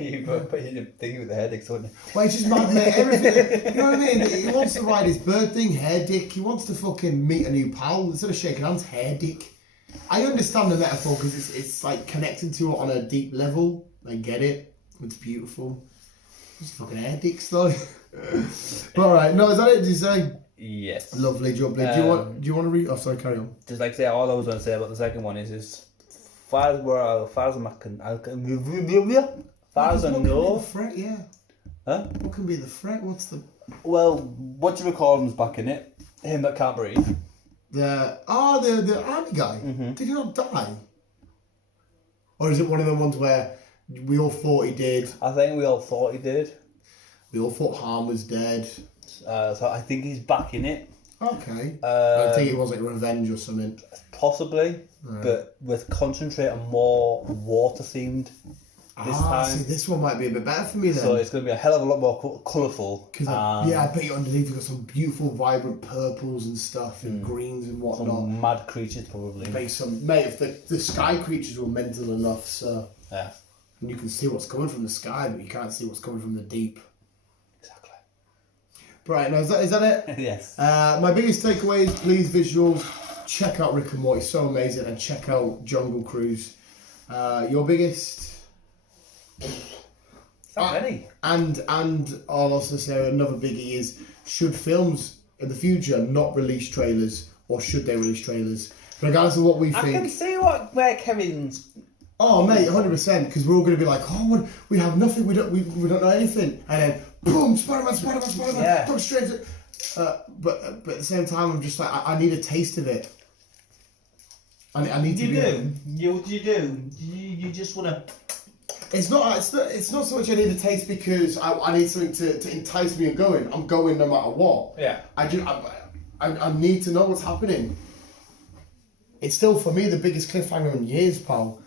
You didn't think with the hair dicks, wouldn't you? Well, it's just mad, mate. Everything. You know what I mean? He wants to ride his bird thing, hair dick. He wants to fucking meet a new pal. Instead of shaking hands, hair dick. I understand the metaphor because it's like connecting to it on a deep level. I get it. It's beautiful. Just fucking hair dicks though. But alright, no, is that it? Did you say? Yes. Lovely, jubbly. Do you want to read? Oh, sorry, carry on. Just like say, all I was going to say about the second one is far as I know. Threat, yeah. Huh? What can be the threat? What's the? Well, what do you recall him's back in it? Him that can't breathe. The army guy. Mm-hmm. Did he not die? Or is it one of the ones where we all thought he did? I think we all thought he did. We all thought Han was dead. So I think he's back in it. Okay. I think it was like revenge or something. Possibly, but with concentrate on more water themed this time. See, this one might be a bit better for me then. So it's going to be a hell of a lot more colourful. I bet you underneath you've got some beautiful, vibrant purples and stuff, and greens and whatnot. Some mad creatures probably. Mate, if the sky creatures were mental enough, so yeah, and you can see what's coming from the sky, but you can't see what's coming from the deep. Exactly. Right, now is that it? Yes. My biggest takeaways, please, visuals. Check out Rick and Morty, so amazing, and check out Jungle Cruise. Your biggest. Many. And I'll also say another biggie is, should films in the future not release trailers, or should they release trailers? Regardless of what we think. I can see where Kevin's. Oh mate, 100%, because we're all going to be like, oh, we have nothing, we don't know anything, and then boom, Spider-Man, yeah. Doctor Strange. But at the same time, I'm just like, I need a taste of it. I need to. You do. You just want to. It's not so much I need a taste because I need something to entice me and going. I'm going no matter what. Yeah. I need to know what's happening. It's still, for me, the biggest cliffhanger in years, pal.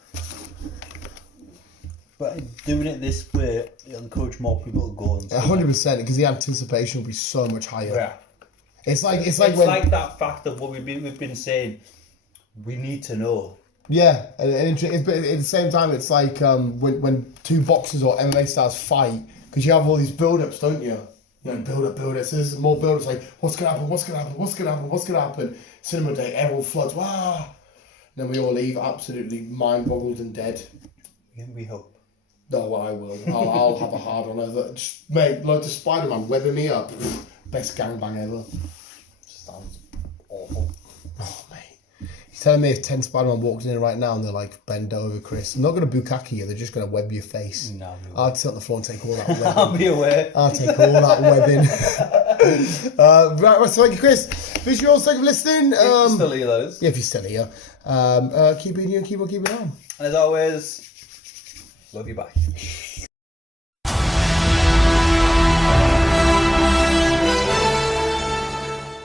But doing it this way, it'll encourage more people to go. 100%, because the anticipation will be so much higher. Yeah. It's like that fact of what we've been saying. We need to know. Yeah, but at the same time, it's like when two boxers or MMA stars fight, because you have all these build-ups, don't you? You know, build up. So there's more build-ups, like, what's going to happen? Cinema day, everyone floods, wow! And then we all leave absolutely mind-boggled and dead. We hope. No, I will. I'll have a hard on over. Just, mate, like the Spider-Man webbing me up. Best gangbang ever. Sounds awful. Oh, mate. He's telling me if 10 Spider-Man walks in right now and they're like, bend over, Chris. I'm not going to bukkake you, they're just going to web your face. No. I'll sit on the floor and take all that webbing. I'll be aware. I'll take all that webbing. Right, so thank you, Chris. Visuals, thank you for listening. If you're still here, that is. Yeah, if you're still here. Keep being you and keep on keeping on. And as always, love you, bye.